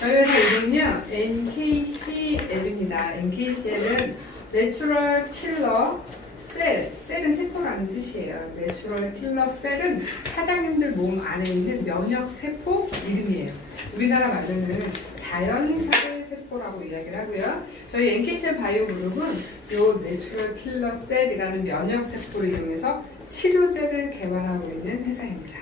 저희 회사 이름은요 NKCL입니다. NKCL은 내추럴 킬러 셀, 셀은 세포라는 뜻이에요. 내추럴 킬러 셀은 사장님들 몸 안에 있는 면역 세포 이름이에요. 우리나라 말로는 자연사의 세포라고 이야기를 하고요. 저희 NKCL 바이오그룹은 이 내추럴 킬러 셀이라는 면역 세포를 이용해서 치료제를 개발하고 있는 회사입니다.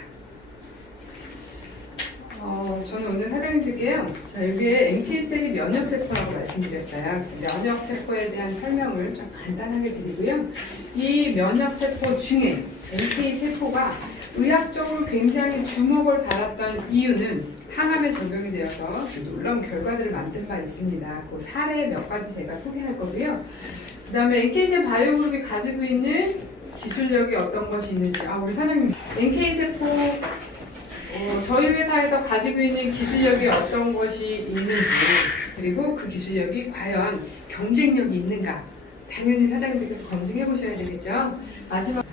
저는 오늘 사장님들께요. 자, 여기에 NK셀이 면역세포라고 말씀드렸어요. 그래서 면역세포에 대한 설명을 좀 간단하게 드리고요. 이 면역세포 중에 NK세포가 의학적으로 굉장히 주목을 받았던 이유는 항암에 적용이 되어서 놀라운 결과들을 만든 바 있습니다. 그 사례 몇 가지 제가 소개할 거고요. 그 다음에 NK셀 바이오그룹이 가지고 있는 기술력이 어떤 것이 있는지, 우리 사장님, NK세포 저희 회사에서 가지고 있는 기술력이 어떤 것이 있는지, 그리고 그 기술력이 과연 경쟁력이 있는가, 당연히 사장님들께서 검증해 보셔야 되겠죠. 마지막,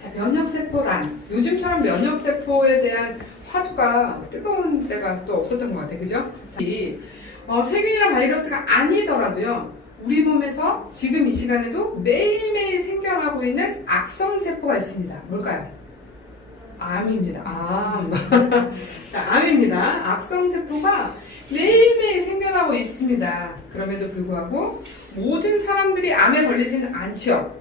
자, 면역세포란, 요즘처럼 면역세포에 대한 화두가 뜨거운 때가 또 없었던 것 같아요. 그죠? 세균이나 바이러스가 아니더라도요, 우리 몸에서 지금 이 시간에도 매일매일 생겨나고 있는 악성세포가 있습니다. 뭘까요? 암입니다. 암. 자, 암입니다. 악성세포가 매일매일 생겨나고 있습니다. 그럼에도 불구하고 모든 사람들이 암에 걸리지는 않죠.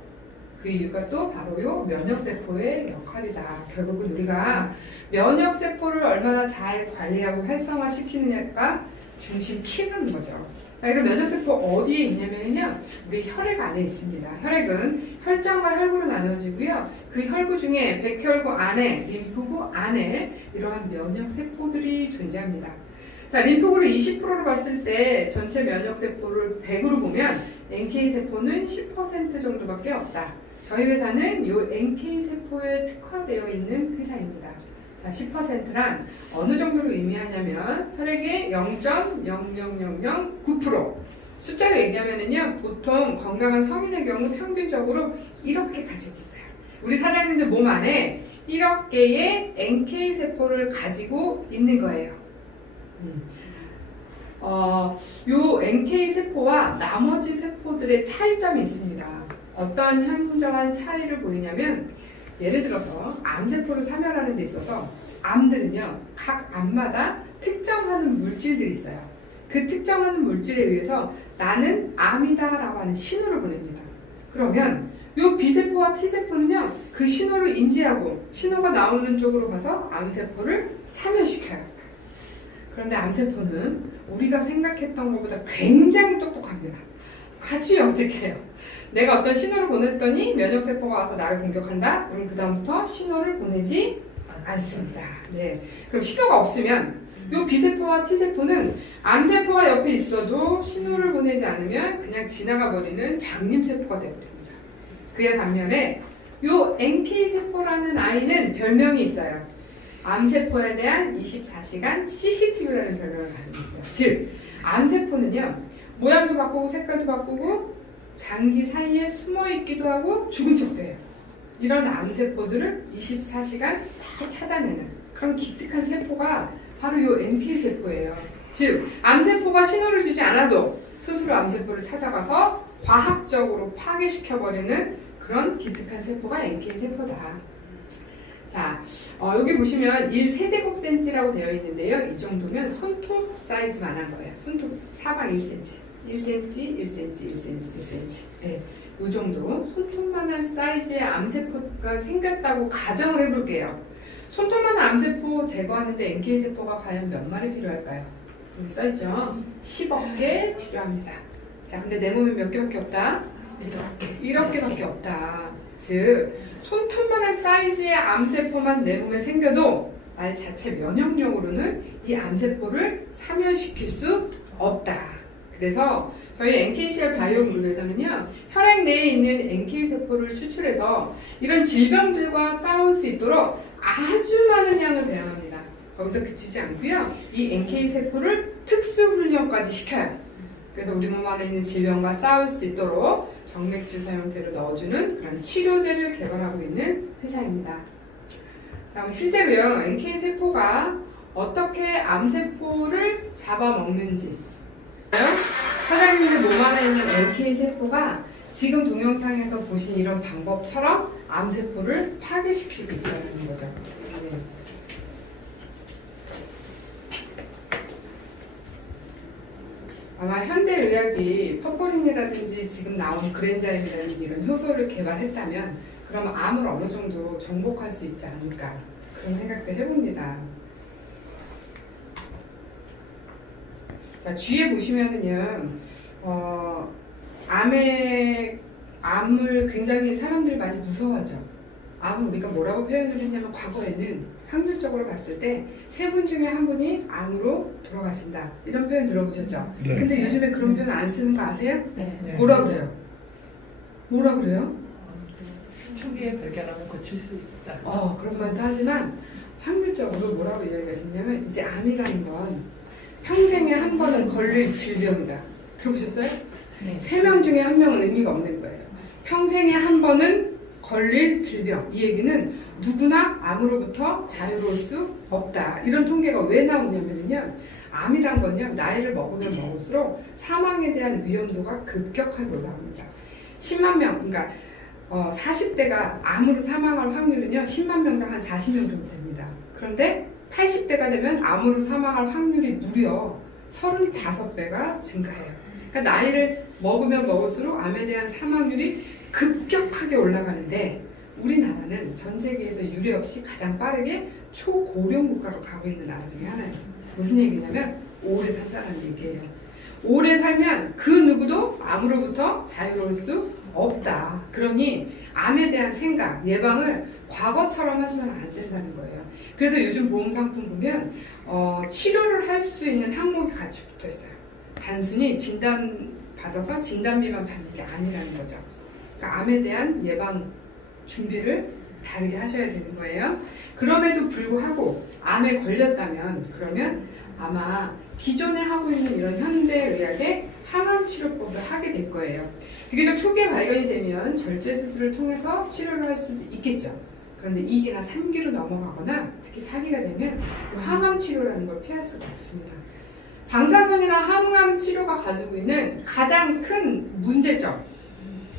그 이유가 또 바로 요 면역세포의 역할이다. 결국은 우리가 면역세포를 얼마나 잘 관리하고 활성화시키느냐가 중심 키는 거죠. 자, 이런 면역세포 어디에 있냐면요, 우리 혈액 안에 있습니다. 혈액은 혈장과 혈구로 나누어지고요. 그 혈구 중에 백혈구 안에, 림프구 안에 이러한 면역세포들이 존재합니다. 자, 림프구를 20%로 봤을 때 전체 면역세포를 100으로 보면 NK세포는 10% 정도밖에 없다. 저희 회사는 이 NK세포에 특화되어 있는 회사입니다. 자, 10%란 어느 정도로 의미하냐면 혈액의 0.00009%, 숫자로 얘기하면은요, 보통 건강한 성인의 경우 평균적으로 이렇게 가지고 있어요. 우리 사장님들 몸 안에 1억 개의 NK세포를 가지고 있는 거예요. 요 NK세포와 나머지 세포들의 차이점이 있습니다. 어떤 현저한 차이를 보이냐면, 예를 들어서 암세포를 사멸하는 데 있어서 암들은요, 각 암마다 특정하는 물질들이 있어요. 그 특정하는 물질에 의해서 나는 암이다 라고 하는 신호를 보냅니다. 그러면 요 B세포와 T세포는요, 그 신호를 인지하고 신호가 나오는 쪽으로 가서 암세포를 사멸시켜요. 그런데 암세포는 우리가 생각했던 것보다 굉장히 똑똑합니다. 아주 영특해요. 내가 어떤 신호를 보냈더니 면역세포가 와서 나를 공격한다? 그럼 그 다음부터 신호를 보내지 않습니다. 네. 그럼 신호가 없으면 이 B세포와 T세포는 암세포가 옆에 있어도 신호를 보내지 않으면 그냥 지나가 버리는 장님세포가 되어버립니다. 그에 반면에 이 NK세포라는 아이는 별명이 있어요. 암세포에 대한 24시간 CCTV라는 별명을 가지고 있어요. 즉, 암세포는요, 모양도 바꾸고 색깔도 바꾸고 장기 사이에 숨어 있기도 하고 죽은 척도 해요. 이런 암세포들을 24시간 다 찾아내는 그런 기특한 세포가 바로 이 NK세포예요. 즉, 암세포가 신호를 주지 않아도 스스로 암세포를 찾아가서 과학적으로 파괴시켜버리는 그런 기특한 세포가 NK세포다. 자, 여기 보시면 1세제곱센치라고 되어 있는데요. 이 정도면 손톱 사이즈만한 거예요. 손톱 사방 1cm. 1cm, 1cm, 1cm, 1cm. 네, 이 정도 손톱만한 사이즈의 암세포가 생겼다고 가정을 해볼게요. 손톱만한 암세포 제거하는데 NK세포가 과연 몇 마리 필요할까요? 여기 써있죠? 10억 개 필요합니다. 자, 근데 내 몸에 몇 개밖에 없다? 1억 개밖에 없다. 즉, 손톱만한 사이즈의 암세포만 내 몸에 생겨도 말 자체 면역력으로는 이 암세포를 사멸시킬 수 없다. 그래서 저희 NKCL 바이오그룹에서는요, 혈액 내에 있는 NK세포를 추출해서 이런 질병들과 싸울 수 있도록 아주 많은 양을 배양합니다. 거기서 그치지 않고요, 이 NK세포를 특수훈련까지 시켜요. 그래서 우리 몸 안에 있는 질병과 싸울 수 있도록 정맥주사 형태로 넣어주는 그런 치료제를 개발하고 있는 회사입니다. 자, 실제로요, NK세포가 어떻게 암세포를 잡아먹는지. 사장님들 몸 안에 있는 NK세포가 지금 동영상에서 보신 이런 방법처럼 암세포를 파괴시키고 있다는 거죠. 네. 아마 현대의학이 퍼포린이라든지 지금 나온 그랜자임이라든지 이런 효소를 개발했다면 그러면 암을 어느 정도 정복할 수 있지 않을까 그런 생각도 해봅니다. 자, 뒤에 보시면은요, 암을 굉장히 사람들이 많이 무서워하죠. 암을 우리가 뭐라고 표현을 했냐면 과거에는 확률적으로 봤을 때 3분 중에 1분이 암으로 돌아가신다. 이런 표현 들어보셨죠? 네. 근데 요즘에 그런 표현 안 쓰는 거 아세요? 네. 뭐라 그래요? 뭐라 그래요? 초기에 발견하면 고칠 수 있다. 그런 말도 하지만 확률적으로 뭐라고 이야기하시냐면 이제 암이라는 건 평생에 한 번은 걸릴 질병이다. 들어보셨어요? 네. 3명 중에 1명은 의미가 없는 거예요. 평생에 한 번은 걸릴 질병. 이 얘기는 누구나 암으로부터 자유로울 수 없다. 이런 통계가 왜 나오냐면요. 암이란 건요. 나이를 먹으면 먹을수록 사망에 대한 위험도가 급격하게 올라갑니다. 10만 명, 그러니까 40대가 암으로 사망할 확률은요. 10만 명당 한 40명 정도 됩니다. 그런데 80대가 되면 암으로 사망할 확률이 무려 35배가 증가해요. 그러니까 나이를 먹으면 먹을수록 암에 대한 사망률이 급격하게 올라가는데 우리나라는 전 세계에서 유례 없이 가장 빠르게 초고령 국가로 가고 있는 나라 중에 하나예요. 무슨 얘기냐면 오래 산다는 얘기예요. 오래 살면 그 누구도 암으로부터 자유로울 수 없다. 그러니 암에 대한 생각, 예방을 과거처럼 하시면 안 된다는 거예요. 그래서 요즘 보험상품 보면 치료를 할 수 있는 항목이 같이 붙어 있어요. 단순히 진단받아서 진단비만 받는 게 아니라는 거죠. 그러니까 암에 대한 예방 준비를 다르게 하셔야 되는 거예요. 그럼에도 불구하고 암에 걸렸다면 그러면 아마 기존에 하고 있는 이런 현대의학의 항암 치료법을 하게 될 거예요. 비교적 초기에 발견이 되면 절제 수술을 통해서 치료를 할 수도 있겠죠. 그런데 2기나 3기로 넘어가거나 특히 4기가 되면 항암 치료라는 걸 피할 수가 없습니다. 방사선이나 항암 치료가 가지고 있는 가장 큰 문제점,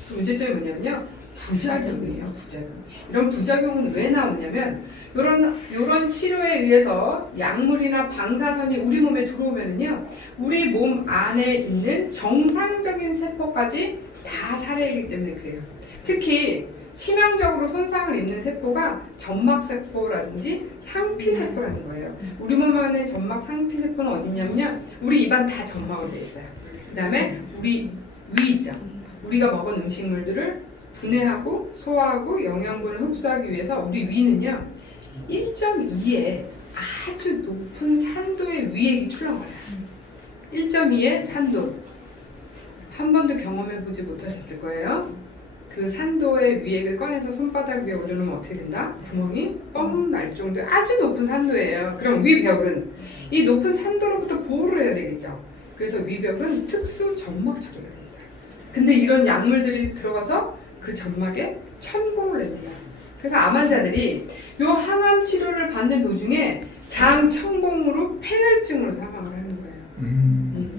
그 문제점이 뭐냐면요, 부작용이에요. 부작용. 이런 부작용은 왜 나오냐면 이런 치료에 의해서 약물이나 방사선이 우리 몸에 들어오면요, 우리 몸 안에 있는 정상적인 세포까지 다 살해하기 때문에 그래요. 특히 치명적으로 손상을 입는 세포가 점막세포라든지 상피세포라는 거예요. 우리 몸 안에 점막 상피세포는 어디 있냐면요, 우리 입안 다 점막으로 되어 있어요. 그 다음에 우리 위 있죠. 우리가 먹은 음식물들을 분해하고 소화하고 영양분을 흡수하기 위해서 우리 위는요 1.2의 아주 높은 산도의 위액이 출렁거려요. 1.2의 산도. 한 번도 경험해보지 못하셨을 거예요. 그 산도의 위액을 꺼내서 손바닥 위에 올려놓으면 어떻게 된다? 구멍이 뻥 날 정도의 아주 높은 산도예요. 그럼 위벽은 이 높은 산도로부터 보호를 해야 되겠죠. 그래서 위벽은 특수 점막 처리가 돼 있어요. 근데 이런 약물들이 들어가서 그 점막에 천공을 냅니다. 그래서 암 환자들이 이 항암 치료를 받는 도중에 장 천공으로 폐혈증으로 사망을 하는 거예요.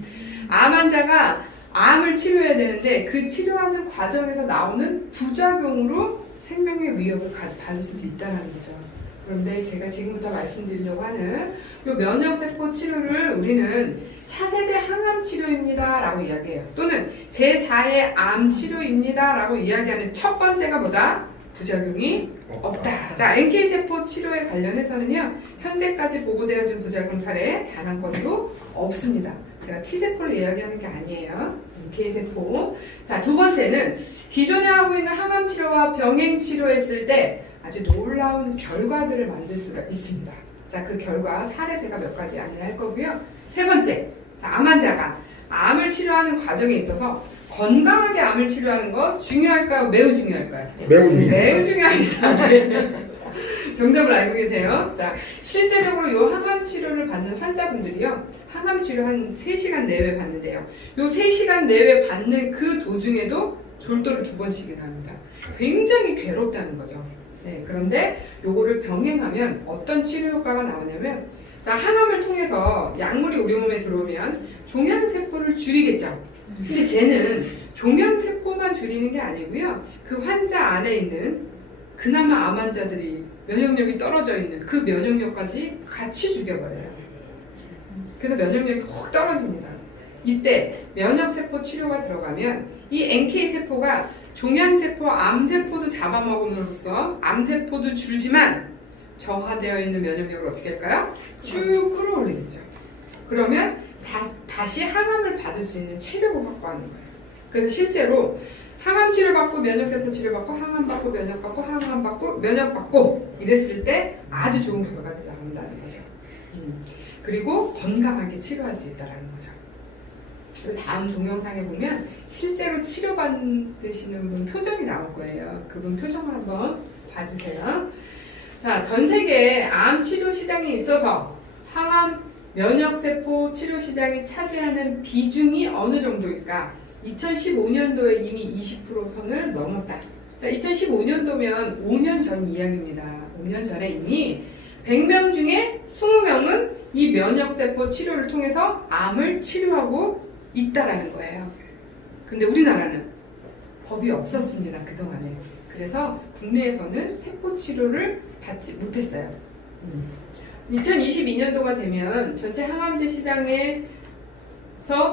암 환자가 암을 치료해야 되는데 그 치료하는 과정에서 나오는 부작용으로 생명의 위협을 받을 수도 있다는 거죠. 그런데 제가 지금부터 말씀드리려고 하는 이 면역세포 치료를 우리는 차세대 항암 치료입니다 라고 이야기해요. 또는 제4의 암 치료입니다 라고 이야기하는 첫 번째가 뭐다? 부작용이 없다. 자, NK세포 치료에 관련해서는요, 현재까지 보고되어진 부작용 사례 단 한 건도 없습니다. 제가 T세포를 이야기하는 게 아니에요. NK세포. 자, 두 번째는 기존에 하고 있는 항암 치료와 병행 치료했을 때 아주 놀라운 결과들을 만들 수가 있습니다. 자, 그 결과 사례 제가 몇 가지 안내할 거고요. 세 번째, 자, 암 환자가 암을 치료하는 과정에 있어서 건강하게 암을 치료하는 거 중요할까요? 매우 중요할까요? 매우 중요합니다. 정답을 알고 계세요. 자, 실제적으로 이 항암 치료를 받는 환자분들이요, 항암 치료 한 3시간 내외 받는데요. 이 3시간 내외 받는 그 도중에도 졸도를 2번씩이나 합니다. 굉장히 괴롭다는 거죠. 네, 그런데 요거를 병행하면 어떤 치료 효과가 나오냐면 자, 항암을 통해서 약물이 우리 몸에 들어오면 종양세포를 줄이겠죠. 근데 쟤는 종양세포만 줄이는 게 아니고요. 그 환자 안에 있는 그나마 암 환자들이 면역력이 떨어져 있는 그 면역력까지 같이 죽여버려요. 그래서 면역력이 확 떨어집니다. 이때 면역세포 치료가 들어가면 이 NK세포가 종양세포, 암세포도 잡아먹음으로써 암세포도 줄지만 저하되어 있는 면역력을 어떻게 할까요? 쭉 끌어올리겠죠. 그러면 다시 항암을 받을 수 있는 체력을 확보하는 거예요. 그래서 실제로 항암 치료받고 면역세포 치료받고 항암받고 면역받고 항암받고 면역받고 이랬을 때 아주 좋은 결과가 나온다는 거죠. 그리고 건강하게 치료할 수 있다는 거죠. 그리고 다음 동영상에 보면 실제로 치료받으시는 분 표정이 나올 거예요. 그분 표정을 한번 봐주세요. 자, 전 세계에 암 치료 시장이 있어서 항암 면역세포 치료 시장이 차지하는 비중이 어느 정도일까? 2015년도에 이미 20% 선을 넘었다. 자, 2015년도면 5년 전 이야기입니다. 5년 전에 이미 100명 중에 20명은 이 면역세포 치료를 통해서 암을 치료하고 있다라는 거예요. 근데 우리나라는 법이 없었습니다. 그동안에. 그래서 국내에서는 세포 치료를 받지 못했어요. 2022년도가 되면 전체 항암제 시장에서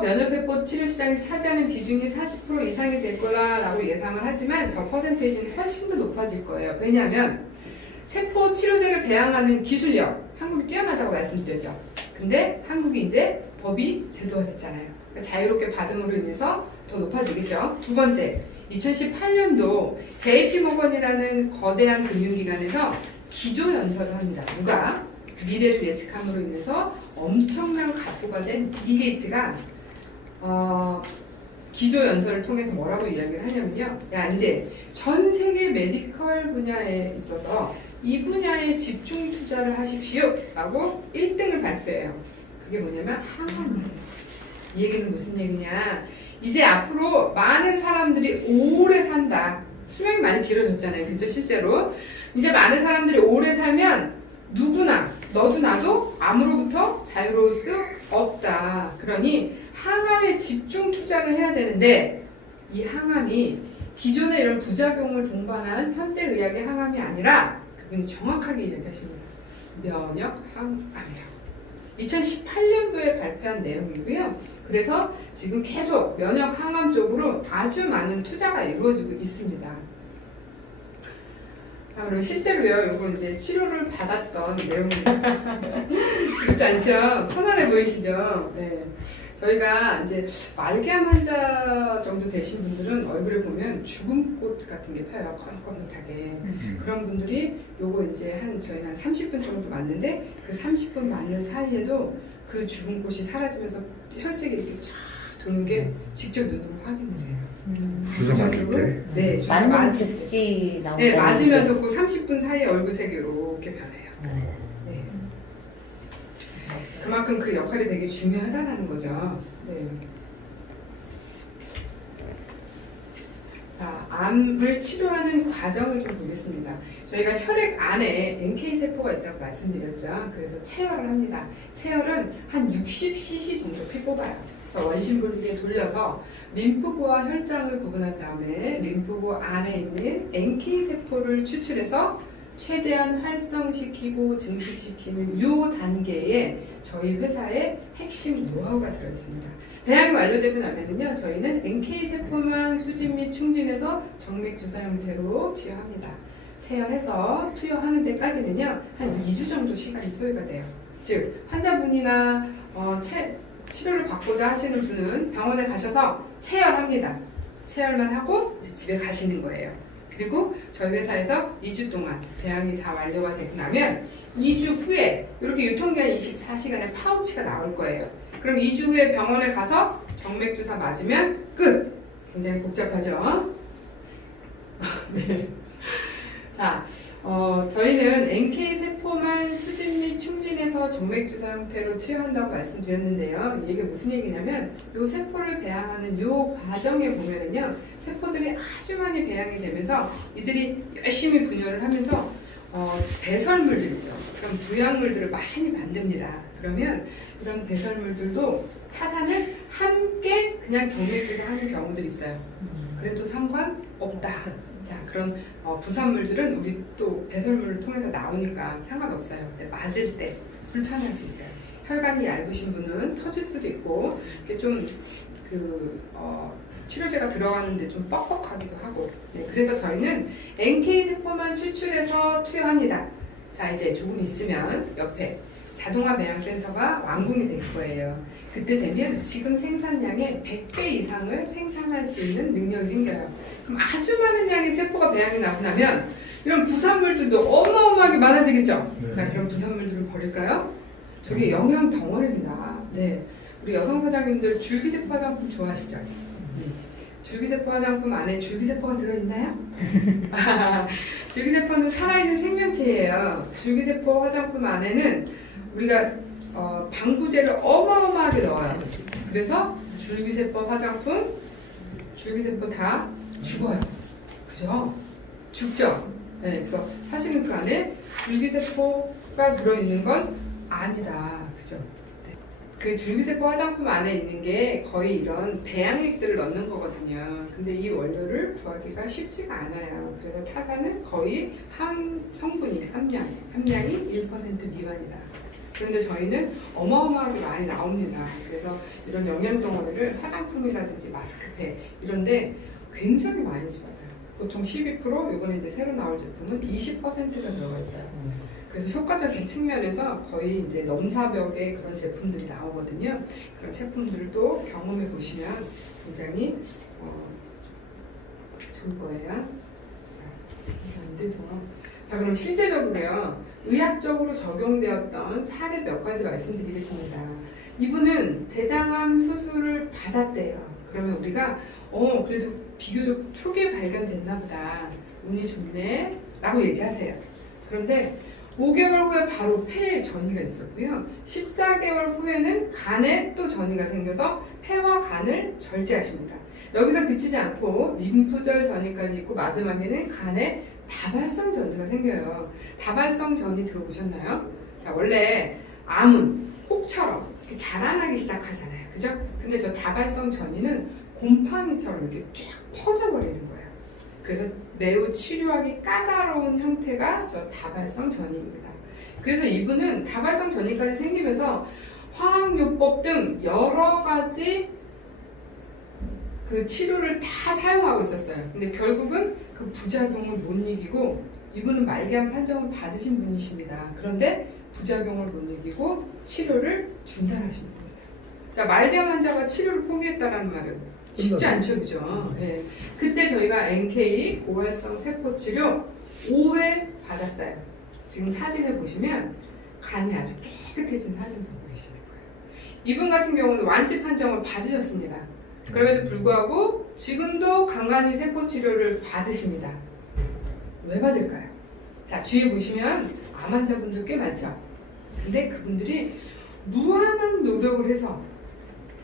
면역세포 치료 시장이 차지하는 비중이 40% 이상이 될 거라고 예상을 하지만 저 퍼센테이지는 훨씬 더 높아질 거예요. 왜냐하면 세포 치료제를 배양하는 기술력 한국이 뛰어나다고 말씀드렸죠. 근데 한국이 이제 법이 제도화됐잖아요. 그러니까 자유롭게 받음으로 인해서 더 높아지겠죠. 두 번째, 2018년도 JP모건이라는 거대한 금융기관에서 기조연설을 합니다. 누가? 미래를 예측함으로 인해서 엄청난 갑부가 된 빌 게이츠가 기조연설을 통해서 뭐라고 이야기를 하냐면요. 야, 이제 전 세계 메디컬 분야에 있어서 이 분야에 집중 투자를 하십시오 라고 1등을 발표해요. 그게 뭐냐면 항암이에요. 이 얘기는 무슨 얘기냐, 이제 앞으로 많은 사람들이 오래 산다. 수명이 많이 길어졌잖아요. 그죠? 실제로 이제 많은 사람들이 오래 살면 누구나 너도 나도 암으로부터 자유로울 수 없다. 그러니 항암에 집중 투자를 해야 되는데 이 항암이 기존의 이런 부작용을 동반한 현대의학의 항암이 아니라 그분이 정확하게 이야기하십니다. 면역 항암이라고. 2018년도에 발표한 내용이고요. 그래서 지금 계속 면역 항암 쪽으로 아주 많은 투자가 이루어지고 있습니다. 그럼 실제로요, 이거 이제 치료를 받았던 내용입니다. 그렇지 않죠? 편안해 보이시죠? 네. 저희가 이제 말기암 환자 정도 되신 분들은 얼굴에 보면 죽음꽃 같은 게 펴요. 검은검은하게. 그런 분들이 요거 이제 저희는 한 30분 정도 맞는데 그 30분 맞는 사이에도 그 죽음꽃이 사라지면서 혈색이 이렇게 쫙 도는 게 직접 눈으로 확인을 해요. 주사 맞을 때? 네, 주사 맞는 즉시 나오는. 네, 맞으면서 그 30분 사이에 얼굴색이 이렇게 변해요. 네. 그만큼 그 역할이 되게 중요하다는 거죠. 네. 자, 암을 치료하는 과정을 좀 보겠습니다. 저희가 혈액 안에 NK세포가 있다고 말씀드렸죠. 그래서 체열을 합니다. 체열은 한 60cc 정도 피 뽑아요. 원심볼기에 돌려서 림프구와 혈장을 구분한 다음에 림프구 안에 있는 NK세포를 추출해서 최대한 활성시키고 증식시키는 이 단계에 저희 회사의 핵심 노하우가 들어있습니다. 배양이 완료되고 나면요, 저희는 NK세포만 수집 및 충진해서 정맥주사 형태로 투여합니다. 세열해서 투여하는 데까지는요, 한 2주 정도 시간이 소요가 돼요. 즉, 환자분이나 치료를 받고자 하시는 분은 병원에 가셔서 체열합니다. 체열만 하고 이제 집에 가시는 거예요. 그리고 저희 회사에서 2주 동안 배양이 다 완료가 되고 나면 2주 후에 이렇게 유통기한 24시간의 파우치가 나올 거예요. 그럼 2주 후에 병원에 가서 정맥주사 맞으면 끝! 굉장히 복잡하죠? 네. 자, 저희는 NK세포만 수집 및 충진해서 정맥주사 형태로 투여한다고 말씀드렸는데요. 이게 무슨 얘기냐면 이 세포를 배양하는 이 과정에 보면은요, 세포들이 아주 많이 배양이 되면서 이들이 열심히 분열을 하면서 배설물들 있죠. 그런 부양물들을 많이 만듭니다. 그러면 이런 배설물들도 타산을 함께 그냥 정밀해서 하는 경우들이 있어요. 그래도 상관없다. 자, 그런 부산물들은 우리 또 배설물을 통해서 나오니까 상관없어요. 근데 맞을 때 불편할 수 있어요. 혈관이 얇으신 분은 터질 수도 있고, 이게 좀 치료제가 들어가는데 좀 뻑뻑하기도 하고. 네, 그래서 저희는 NK세포만 추출해서 투여합니다. 자, 이제 조금 있으면 옆에 자동화 매양센터가 완공이 될 거예요. 그때 되면 지금 생산량의 100배 이상을 생산할 수 있는 능력이 생겨요. 그럼 아주 많은 양의 세포가 배양이 나고 나면 이런 부산물들도 어마어마하게 많아지겠죠? 네. 자, 그럼 부산물들을 버릴까요? 저게 영양 덩어리입니다. 네, 우리 여성 사장님들 줄기세포 화장품 좋아하시죠? 줄기세포 화장품 안에 줄기세포가 들어있나요? 줄기세포는 살아있는 생명체예요. 줄기세포 화장품 안에는 우리가 방부제를 어마어마하게 넣어요. 그래서 줄기세포 화장품, 줄기세포 다 죽어요. 그죠? 죽죠? 네, 그래서 사실은 그 안에 줄기세포가 들어있는 건 아니다. 그죠? 네. 그 줄기세포 화장품 안에 있는 게 거의 이런 배양액들을 넣는 거거든요. 근데 이 원료를 구하기가 쉽지가 않아요. 그래서 타산은 거의 성분이 함량이 1% 미만이다. 그런데 저희는 어마어마하게 많이 나옵니다. 그래서 이런 영양 덩어리를 화장품이라든지 마스크팩 이런데 굉장히 많이 집어넣어요. 보통 12%, 이번에 이제 새로 나올 제품은 20%가 들어가 있어요. 그래서 효과적인 측면에서 거의 이제 넘사벽의 그런 제품들이 나오거든요. 그런 제품들도 경험해 보시면 굉장히 좋을 거예요. 자, 안 돼서. 자, 그럼 실제적으로요, 의학적으로 적용되었던 사례 몇 가지 말씀드리겠습니다. 이분은 대장암 수술을 받았대요. 그러면 우리가 그래도 비교적 초기에 발견됐나 보다. 운이 좋네 라고 얘기하세요. 그런데 5개월 후에 바로 폐에 전이가 있었고요. 14개월 후에는 간에 또 전이가 생겨서 폐와 간을 절제하십니다. 여기서 그치지 않고 림프절 전이까지 있고 마지막에는 간에 다발성 전이가 생겨요. 다발성 전이 들어보셨나요? 자, 원래 암은 혹처럼 이렇게 자라나기 시작하잖아요. 그죠? 근데 저 다발성 전이는 곰팡이처럼 이렇게 쫙 퍼져버리는 거예요. 그래서 매우 치료하기 까다로운 형태가 저 다발성 전이입니다. 그래서 이분은 다발성 전이까지 생기면서 화학요법 등 여러 가지 그 치료를 다 사용하고 있었어요. 근데 결국은 그 부작용을 못 이기고 이분은 말기암 판정을 받으신 분이십니다. 그런데 부작용을 못 이기고 치료를 중단하신 분이세요. 자, 말기암 환자가 치료를 포기했다는 말은 쉽지 않죠, 그죠? 네. 그때 저희가 NK 고활성 세포 치료 5회 받았어요. 지금 사진을 보시면 간이 아주 깨끗해진 사진을 보고 계시는 거예요. 이분 같은 경우는 완치 판정을 받으셨습니다. 그럼에도 불구하고 지금도 간간이 세포 치료를 받으십니다. 왜 받을까요? 자, 주위에 보시면 암 환자분들 꽤 많죠? 근데 그분들이 무한한 노력을 해서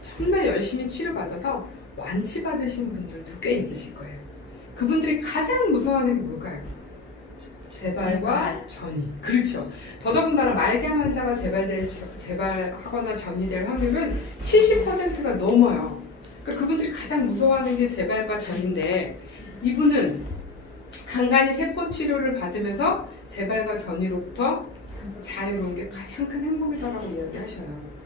정말 열심히 치료받아서 완치받으신 분들도 꽤 있으실 거예요. 그분들이 가장 무서워하는 게 뭘까요? 재발과 전이. 그렇죠. 더더군다나 말기암 환자가 재발하거나 전이될 확률은 70%가 넘어요. 그러니까 그분들이 가장 무서워하는 게 재발과 전인데 이분은 간간히 세포 치료를 받으면서 재발과 전이로부터 자유로운 게 가장 큰 행복이다라고 이야기하셔요.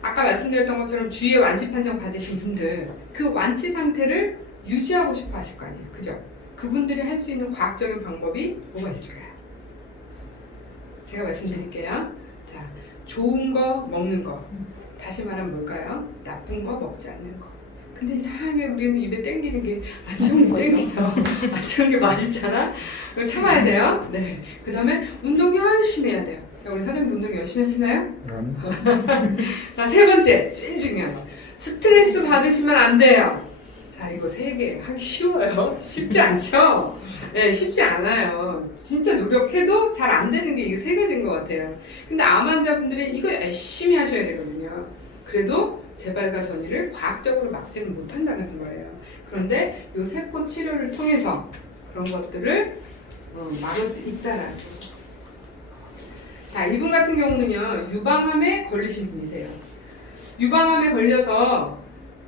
아까 말씀드렸던 것처럼 주위에 완치 판정 받으신 분들 그 완치 상태를 유지하고 싶어 하실 거 아니에요. 그죠? 그분들이 할 수 있는 과학적인 방법이 뭐가 있을까요? 제가 말씀드릴게요. 자, 좋은 거 먹는 거. 다시 말하면 뭘까요? 나쁜 거 먹지 않는 거. 근데 이상하게 우리는 입에 땡기는 게 안 좋은 거 땡기죠. 안 좋은 게 맛있잖아. 이거 참아야 돼요. 네. 그 다음에 운동 열심히 해야 돼요. 우리 사장님도 운동 열심히 하시나요? 자, 세 번째, 제일 중요한 거. 스트레스 받으시면 안 돼요. 자, 이거 3개 하기 쉬워요. 쉽지 않죠? 네, 쉽지 않아요. 진짜 노력해도 잘 안 되는 게 이게 3가지인 것 같아요. 근데 암 환자분들이 이거 열심히 하셔야 되거든요. 그래도 재발과 전이를 과학적으로 막지는 못한다는 거예요. 그런데 이 세포 치료를 통해서 그런 것들을 막을 수 있다라는 거죠. 자, 이분 같은 경우는요, 유방암에 걸리신 분이세요. 유방암에 걸려서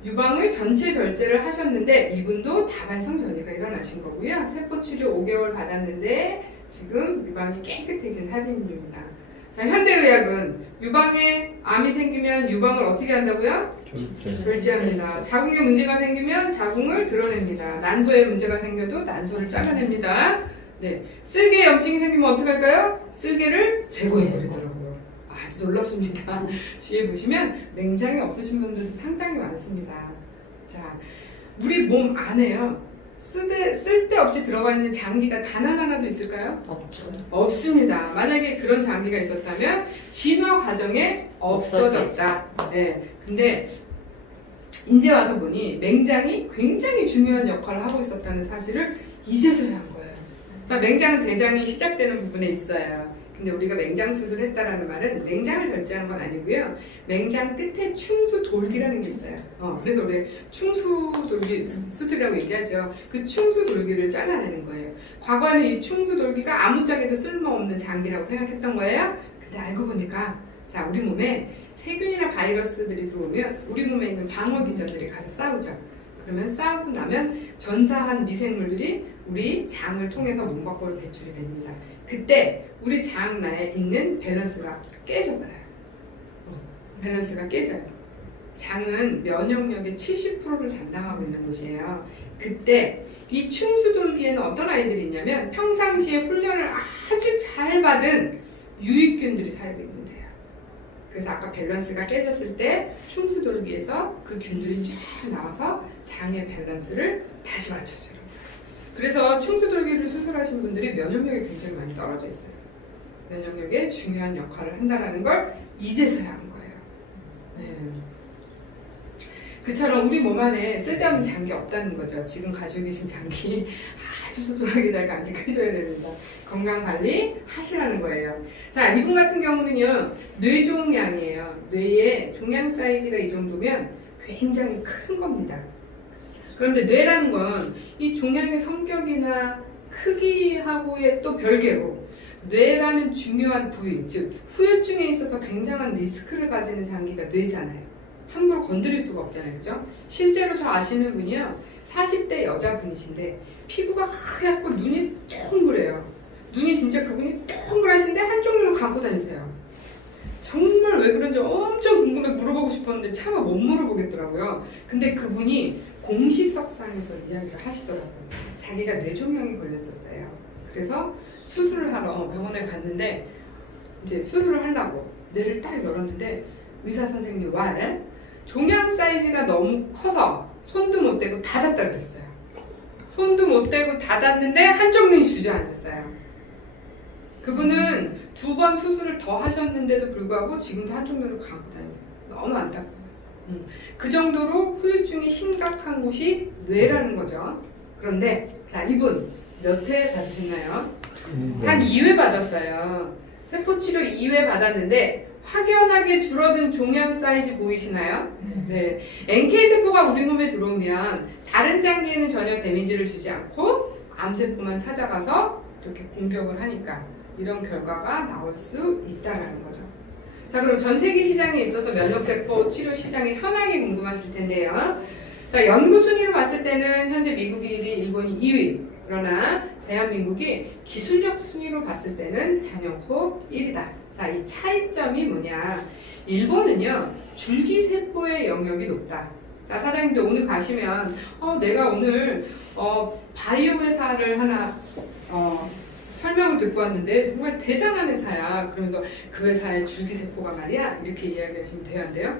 유방을 전체 절제를 하셨는데 이분도 다발성 전이가 일어나신 거고요. 세포 치료 5개월 받았는데 지금 유방이 깨끗해진 사진입니다. 자, 현대의학은 유방에 암이 생기면 유방을 어떻게 한다고요? 절제합니다. 자궁에 문제가 생기면 자궁을 드러냅니다. 난소에 문제가 생겨도 난소를 잘라냅니다. 네, 쓸개 염증이 생기면 어떻게 할까요? 쓸개를 제거해버리더라고요. 아주 놀랍습니다. 뒤에 보시면 맹장이 없으신 분들도 상당히 많습니다. 자, 우리 몸 안에요. 쓸데없이 들어가 있는 장기가 단 하나라도 있을까요? 없죠. 없습니다. 만약에 그런 장기가 있었다면 진화 과정에 없어졌다. 네. 근데 이제 와서 보니 맹장이 굉장히 중요한 역할을 하고 있었다는 사실을 이제서야 한 거예요. 자, 맹장은 대장이 시작되는 부분에 있어요. 근데 우리가 맹장 수술을 했다라는 말은 맹장을 절제하는 건 아니고요. 맹장 끝에 충수 돌기라는 게 있어요. 그래서 우리 충수 돌기 수술이라고 얘기하죠. 그 충수 돌기를 잘라내는 거예요. 과거에는 이 충수 돌기가 아무짝에도 쓸모없는 장기라고 생각했던 거예요. 근데 알고 보니까 자, 우리 몸에 세균이나 바이러스들이 들어오면 우리 몸에 있는 방어 기전들이 가서 싸우죠. 그러면 싸우고 나면 전사한 미생물들이 우리 장을 통해서 몸 밖으로 배출이 됩니다. 그때 우리 장 내에 있는 밸런스가 깨져버려요. 밸런스가 깨져요. 장은 면역력의 70%를 담당하고 있는 곳이에요. 그때 이 충수돌기에는 어떤 아이들이 있냐면 평상시에 훈련을 아주 잘 받은 유익균들이 살고 있는데요. 그래서 아까 밸런스가 깨졌을 때 충수돌기에서 그 균들이 쫙 나와서 장의 밸런스를 다시 맞춰줘요. 그래서 충수돌기를 수술하신 분들이 면역력이 굉장히 많이 떨어져 있어요. 면역력에 중요한 역할을 한다는 걸 이제서야 한 거예요. 네. 그처럼 우리 몸 안에 쓸데없는 장기 없다는 거죠. 지금 가지고 계신 장기 아주 소중하게 잘 간직하셔야 됩니다. 건강관리 하시라는 거예요. 자, 이분 같은 경우는요, 뇌종양이에요. 뇌의 종양 사이즈가 이 정도면 굉장히 큰 겁니다. 그런데 뇌라는 건 이 종양의 성격이나 크기하고의 또 별개로 뇌라는 중요한 부위, 즉 후유증에 있어서 굉장한 리스크를 가지는 장기가 뇌잖아요. 함부로 건드릴 수가 없잖아요. 그죠? 실제로 저 아시는 분이요, 40대 여자분이신데 피부가 하얗고 눈이 동그래요. 눈이 진짜 그분이 동그라신데 한쪽 눈을 감고 다니세요. 정말 왜 그런지 엄청 궁금해 물어보고 싶었는데 차마 못 물어보겠더라고요. 근데 그분이 공시석상에서 이야기를 하시더라고요. 자기가 뇌종양이 걸렸었어요. 그래서 수술을 하러 병원에 갔는데 이제 수술을 하려고 뇌를 딱 열었는데 의사 선생님 왈 종양 사이즈가 너무 커서 손도 못 대고 닫았다 그랬어요. 손도 못 대고 닫았는데 한쪽 눈이 주저앉았어요. 그분은 2번 수술을 더 하셨는데도 불구하고 지금도 한쪽 눈을 감고 다니세요. 너무 안타까워요. 그 정도로 후유증이 심각한 곳이 뇌라는 거죠. 그런데 자, 이분 몇 회 받으셨나요? 단 2회 받았어요. 세포치료 2회 받았는데 확연하게 줄어든 종양 사이즈 보이시나요? 네. NK세포가 우리 몸에 들어오면 다른 장기에는 전혀 데미지를 주지 않고 암세포만 찾아가서 이렇게 공격을 하니까 이런 결과가 나올 수 있다는 거죠. 자, 그럼 전 세계 시장에 있어서 면역세포 치료 시장의 현황이 궁금하실 텐데요. 자, 연구 순위로 봤을 때는 현재 미국이 1위, 일본이 2위. 그러나 대한민국이 기술력 순위로 봤을 때는 단연코 1위다. 자, 이 차이점이 뭐냐? 일본은요, 줄기세포의 영역이 높다. 자, 사장님들 오늘 가시면 내가 오늘 바이오 회사를 하나 설명을 듣고 왔는데 정말 대단한 회사야. 그러면서 그 회사의 줄기세포가 말이야. 이렇게 이야기하시면 돼요, 안 돼요?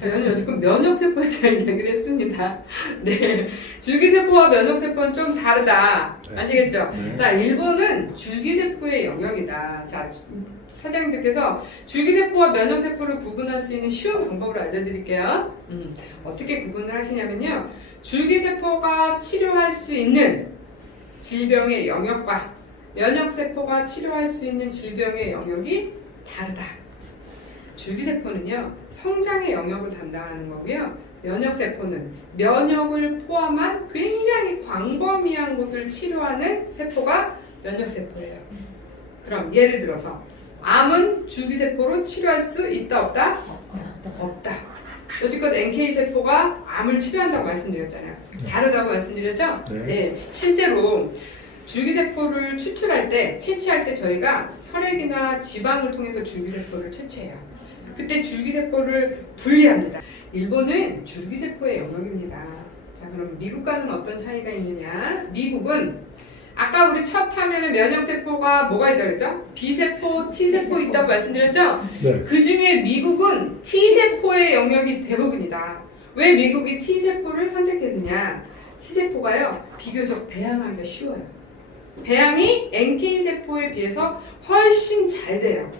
저는 여지껏 면역세포에 대한 이야기를 했습니다. 네, 줄기세포와 면역세포는 좀 다르다. 아시겠죠? 네. 자, 일본은 줄기세포의 영역이다. 자, 사장님들께서 줄기세포와 면역세포를 구분할 수 있는 쉬운 방법을 알려드릴게요. 어떻게 구분을 하시냐면요, 줄기세포가 치료할 수 있는 질병의 영역과 면역세포가 치료할 수 있는 질병의 영역이 다르다. 줄기세포는요, 성장의 영역을 담당하는 거고요. 면역세포는 면역을 포함한 굉장히 광범위한 곳을 치료하는 세포가 면역세포예요. 그럼 예를 들어서 암은 줄기세포로 치료할 수 있다 없다? 없다. 여지껏 NK세포가 암을 치료한다고 말씀드렸잖아요. 다르다고 말씀드렸죠? 네. 실제로 줄기세포를 추출할 때, 채취할 때 저희가 혈액이나 지방을 통해서 줄기세포를 채취해요. 그때 줄기세포를 분리합니다. 일본은 줄기세포의 영역입니다. 자, 그럼 미국과는 어떤 차이가 있느냐? 미국은 아까 우리 첫 화면에 면역세포가 뭐가 있다고 그랬죠? B세포, T세포 있다고 말씀드렸죠? 네. 그 중에 미국은 T세포의 영역이 대부분이다. 왜 미국이 T세포를 선택했느냐? T세포가요, 비교적 배양하기가 쉬워요. 배양이 NK세포에 비해서 훨씬 잘 돼요.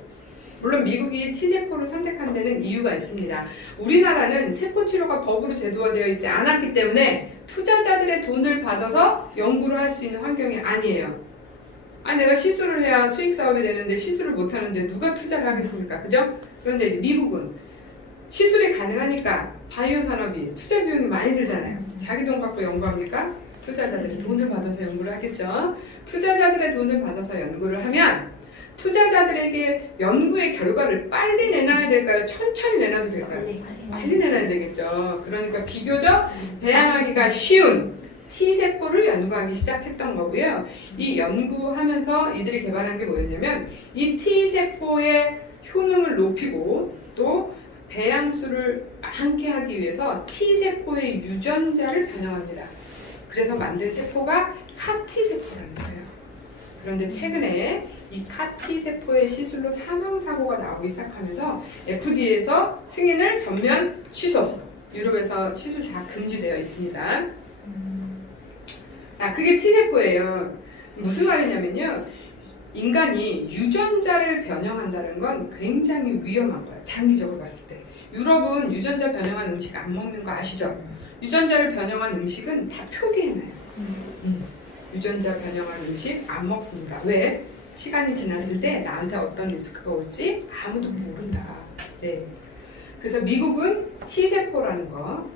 물론 미국이 T세포를 선택한 데는 이유가 있습니다. 우리나라는 세포치료가 법으로 제도화되어 있지 않았기 때문에 투자자들의 돈을 받아서 연구를 할 수 있는 환경이 아니에요. 내가 시술을 해야 수익 사업이 되는데 시술을 못 하는데 누가 투자를 하겠습니까? 그죠? 그런데 미국은 시술이 가능하니까 바이오 산업이 투자 비용이 많이 들잖아요. 자기 돈 갖고 연구합니까? 투자자들이 돈을 받아서 연구를 하겠죠. 투자자들의 돈을 받아서 연구를 하면 투자자들에게 연구의 결과를 빨리 내놔야 될까요? 천천히 내놔도 될까요? 빨리 내놔야 되겠죠. 그러니까 비교적 배양하기가 쉬운 T세포를 연구하기 시작했던 거고요. 이 연구하면서 이들이 개발한 게 뭐였냐면 이 T세포의 효능을 높이고 또 배양수를 많게 하기 위해서 T세포의 유전자를 변형합니다. 그래서 만든 세포가 카티세포라는 거예요. 그런데 최근에 이 카티세포의 시술로 사망사고가 나오기 시작하면서 FDA에서 승인을 전면 취소, 유럽에서 시술 다 금지되어 있습니다. 그게 T세포예요. 무슨 말이냐면요, 인간이 유전자를 변형한다는 건 굉장히 위험한 거예요. 장기적으로 봤을 때. 유럽은 유전자 변형한 음식 안 먹는 거 아시죠? 유전자를 변형한 음식은 다 표기해놔요. 유전자 변형한 음식 안 먹습니다. 왜? 시간이 지났을 때 나한테 어떤 리스크가 올지 아무도 모른다. 네. 그래서 미국은 T세포라는 거.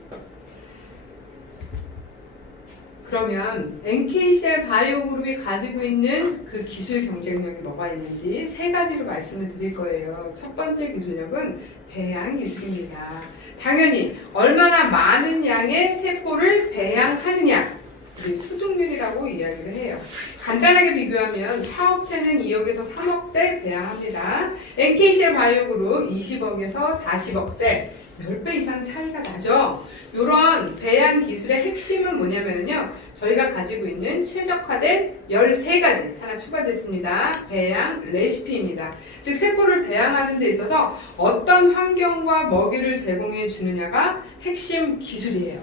그러면 NKCell 바이오그룹이 가지고 있는 그 기술 경쟁력이 뭐가 있는지 세 가지로 말씀을 드릴 거예요. 첫 번째 기술력은 배양 기술입니다. 당연히 얼마나 많은 양의 세포를 배양하느냐, 우리 수득률이라고 이야기를 해요. 간단하게 비교하면 타업체는 2억에서 3억 셀 배양합니다. NKCell 바이오그룹 20억에서 40억 셀, 10배 이상 차이가 나죠. 이런 배양 기술의 핵심은 뭐냐면요, 저희가 가지고 있는 최적화된 13가지 하나 추가됐습니다. 배양 레시피입니다. 즉 세포를 배양하는 데 있어서 어떤 환경과 먹이를 제공해 주느냐가 핵심 기술이에요.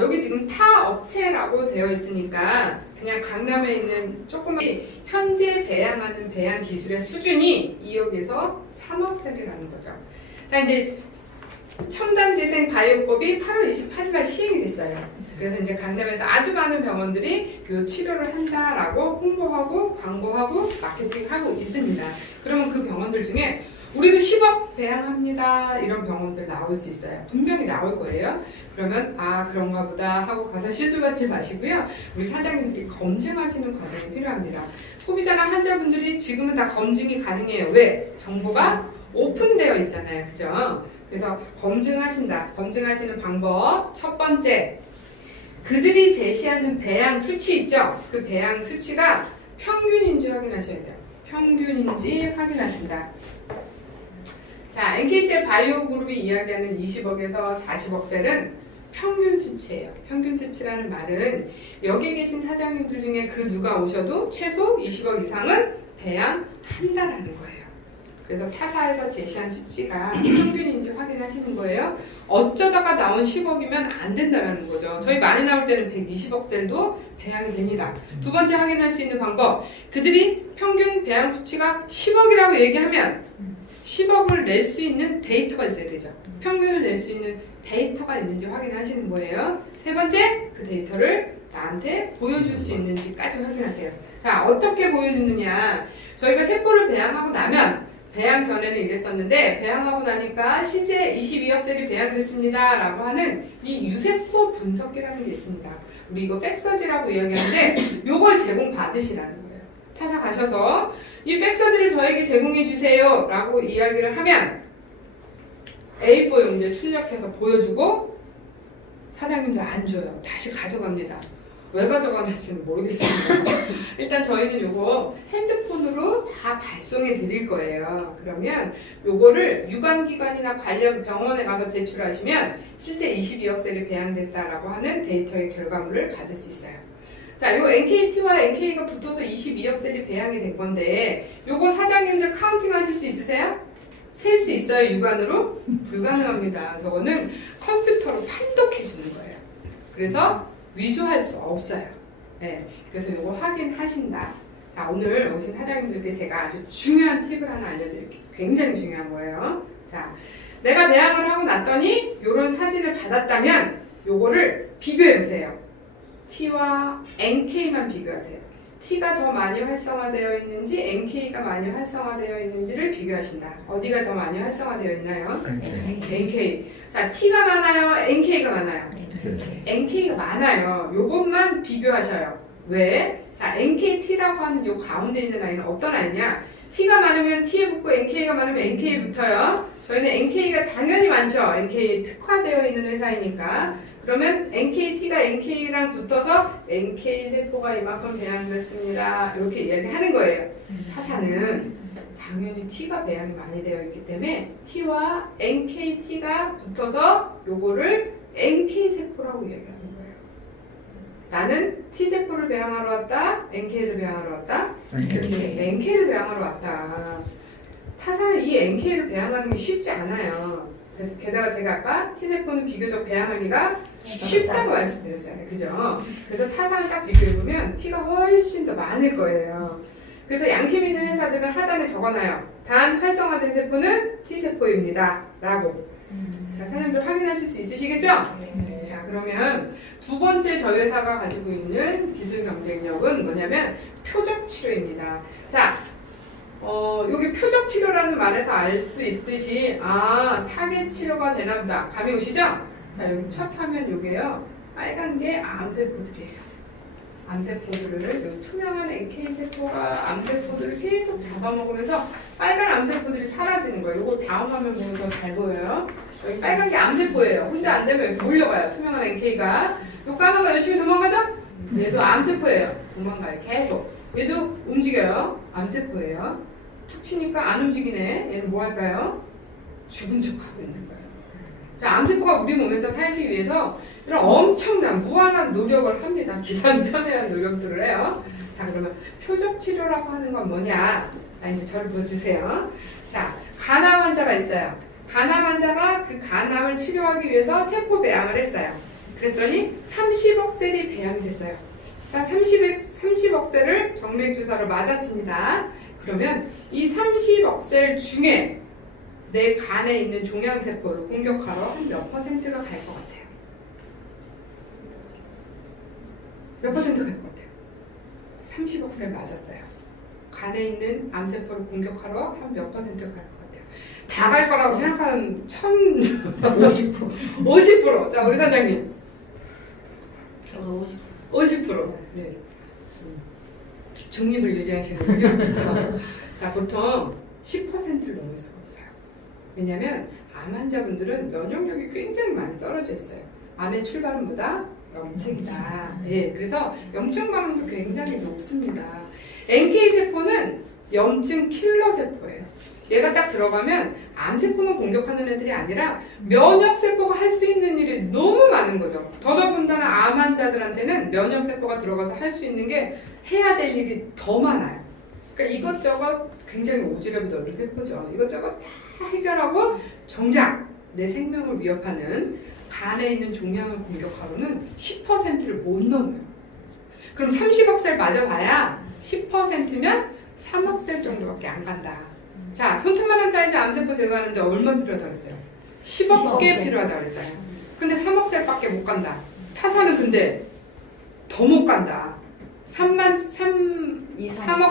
여기 지금 타 업체라고 되어 있으니까 그냥 강남에 있는 조그만 현재 배양하는 배양 기술의 수준이 2억에서 3억 셀이라는 거죠. 자, 이제 첨단재생 바이오법이 8월 28일 날 시행이 됐어요. 그래서 이제 강남에서 아주 많은 병원들이 그 치료를 한다라고 홍보하고 광고하고 마케팅하고 있습니다. 그러면 그 병원들 중에 우리도 10억 배양합니다 이런 병원들 나올 수 있어요. 분명히 나올 거예요. 그러면 그런가 보다 하고 가서 시술받지 마시고요. 우리 사장님들이 검증하시는 과정이 필요합니다. 소비자나 환자분들이 지금은 다 검증이 가능해요. 왜? 정보가 오픈되어 있잖아요. 그죠? 그래서 검증하신다. 검증하시는 방법 첫 번째, 그들이 제시하는 배양 수치 있죠? 그 배양 수치가 평균인지 확인하셔야 돼요. 평균인지 확인하신다. 자, NKCell 바이오그룹이 이야기하는 20억에서 40억 셀은 평균 수치예요. 평균 수치라는 말은 여기 계신 사장님들 중에 그 누가 오셔도 최소 20억 이상은 배양한다라는 거예요. 그래서 타사에서 제시한 수치가 평균인지 확인하시는 거예요. 어쩌다가 나온 10억이면 안 된다는 거죠. 저희 많이 나올 때는 120억 셀도 배양이 됩니다. 두 번째 확인할 수 있는 방법, 그들이 평균 배양 수치가 10억이라고 얘기하면 10억을 낼 수 있는 데이터가 있어야 되죠. 평균을 낼 수 있는 데이터가 있는지 확인하시는 거예요. 세 번째, 그 데이터를 나한테 보여줄 수 있는지까지 확인하세요. 자, 어떻게 보여주느냐. 저희가 세포를 배양하고 나면, 배양 전에는 이랬었는데 배양하고 나니까 실제 22억 셀이 배양됐습니다 라고 하는 이 유세포 분석기라는 게 있습니다. 우리 이거 팩서지라고 이야기하는데 요걸 제공받으시라는 거예요. 타사 가셔서 이 팩서들을 저에게 제공해 주세요 라고 이야기를 하면 A4 용지에 출력해서 보여주고 사장님들 안 줘요. 다시 가져갑니다. 왜 가져가는지는 모르겠습니다. 일단 저희는 요거 핸드폰으로 다 발송해 드릴 거예요. 그러면 요거를 유관기관이나 관련 병원에 가서 제출하시면 실제 22억셀이 배양됐다라고 하는 데이터의 결과물을 받을 수 있어요. 자, 요 NKT와 NK가 붙어서 22억셀이 배양이 된 건데 요거 사장님들 카운팅 하실 수 있으세요? 셀 수 있어요, 육안으로? 불가능합니다. 저거는 컴퓨터로 판독해 주는 거예요. 그래서 위조할 수 없어요. 네, 그래서 요거 확인하신다. 자, 오늘 오신 사장님들께 제가 아주 중요한 팁을 하나 알려드릴게요. 굉장히 중요한 거예요. 자, 내가 배양을 하고 났더니 요런 사진을 받았다면 요거를 비교해 보세요. T와 NK만 비교하세요. T가 더 많이 활성화되어 있는지 NK가 많이 활성화되어 있는지를 비교하신다. 어디가 더 많이 활성화되어 있나요? NK. 자, T가 많아요? NK가 많아요? NK가 많아요. 요것만 비교하셔요. 왜? 자, NKT라고 하는 요 가운데 있는 아이는 어떤 아이냐? T가 많으면 T에 붙고 NK가 많으면 NK에 붙어요. 저희는 NK가 당연히 많죠. NK에 특화되어 있는 회사이니까. 그러면 NKT가 NK랑 붙어서 NK 세포가 이만큼 배양됐습니다. 이렇게 이야기하는 거예요. 타사는 당연히 T가 배양이 많이 되어 있기 때문에 T와 NKT가 붙어서 요거를 NK 세포라고 이야기하는 거예요. 나는 T 세포를 배양하러 왔다, NK를 배양하러 왔다, NK를 배양하러 왔다. 타사는 이 NK를 배양하는 게 쉽지 않아요. 게다가 제가 아까 T세포는 비교적 배양하기가 쉽다고 말씀드렸잖아요. 그죠? 그래서 타사를 딱 비교해보면 T가 훨씬 더 많을 거예요. 그래서 양심 있는 회사들은 하단에 적어놔요. 단 활성화된 세포는 T세포입니다. 라고. 자, 사장님들 확인하실 수 있으시겠죠? 네. 자, 그러면 두 번째 저희 회사가 가지고 있는 기술 경쟁력은 뭐냐면 표적 치료입니다. 자, 여기 표적 치료라는 말에서 알 수 있듯이 타겟 치료가 되나 보다. 감이 오시죠? 자, 여기 첫 화면 요게요. 빨간 게 암세포들이에요. 암세포들을 요 투명한 NK세포가 암세포들을 계속 잡아먹으면서 빨간 암세포들이 사라지는 거예요. 요거 다음 화면 보면 더 잘 보여요. 여기 빨간 게 암세포예요. 혼자 안 되면 이렇게 몰려가요. 투명한 NK가. 요 까만 거 열심히 도망가죠? 얘도 암세포예요. 도망가요. 계속. 얘도 움직여요. 암세포예요. 툭 치니까 안 움직이네. 얘는 뭐 할까요? 죽은 척하고 있는 거예요. 자, 암세포가 우리 몸에서 살기 위해서 이런 엄청난 무한한 노력을 합니다. 기상천외한 노력들을 해요. 자, 그러면 표적 치료라고 하는 건 뭐냐? 자, 이제 저를 보여주세요. 자, 간암 환자가 있어요. 간암 환자가 그 간암을 치료하기 위해서 세포 배양을 했어요. 그랬더니 30억 셀이 배양이 됐어요. 자, 30억 셀을 정맥 주사로 맞았습니다. 그러면 이 30억 셀 중에 내 간에 있는 종양세포를 공격하러 한 몇 퍼센트가 갈 것 같아요? 몇 퍼센트 갈 것 같아요? 30억 셀 맞았어요. 간에 있는 암세포를 공격하러 한 몇 퍼센트가 갈 것 같아요? 다 갈 거라고 생각하는 50%. 50%. 자, 우리 사장님. 저도 50%. 네. 중립을 유지하시는군요. 자, 보통 10%를 넘을 수가 없어요. 왜냐하면 암 환자분들은 면역력이 굉장히 많이 떨어져 있어요. 암의 출발은 뭐다? 염증이다. 예, 그래서 염증 반응도 굉장히 높습니다. NK세포는 염증 킬러 세포예요. 얘가 딱 들어가면 암세포만 공격하는 애들이 아니라 면역세포가 할 수 있는 일이 너무 많은 거죠. 더더군다나 암 환자들한테는 면역세포가 들어가서 할 수 있는 게 해야 될 일이 더 많아요. 그러니까 이것저것 굉장히 오지랖이 넓은 세포죠. 이것저것 다 해결하고 정작 내 생명을 위협하는 간에 있는 종양을 공격하고는 10%를 못 넘어요. 그럼 30억 셀 맞아봐야 10%면 3억 셀 정도밖에 안 간다. 자, 손톱만한 사이즈 암세포 제거하는데 얼마 필요하다고 그랬어요? 10억 개 필요하다고 그랬잖아요. 근데 3억 셀밖에 못 간다. 타사는 근데 더 못 간다. 3억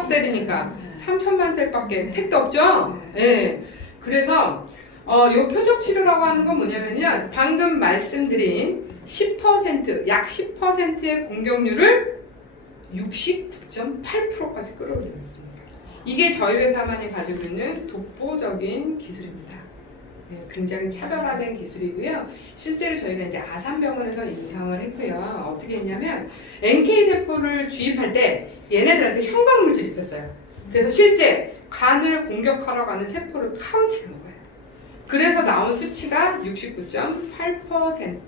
셀이니까 3천만 셀밖에 택도 없죠? 예. 그래서 요 표적 치료라고 하는 건 뭐냐면요. 방금 말씀드린 10%, 약 10%의 공격률을 69.8%까지 끌어올렸습니다. 이게 저희 회사만이 가지고 있는 독보적인 기술입니다. 네, 굉장히 차별화된 기술이고요. 실제로 저희가 이제 아산병원에서 임상을 했고요. 어떻게 했냐면 NK 세포를 주입할 때 얘네들한테 형광물질 입혔어요. 그래서 실제 간을 공격하러 가는 세포를 카운팅한 거예요. 그래서 나온 수치가 69.8%.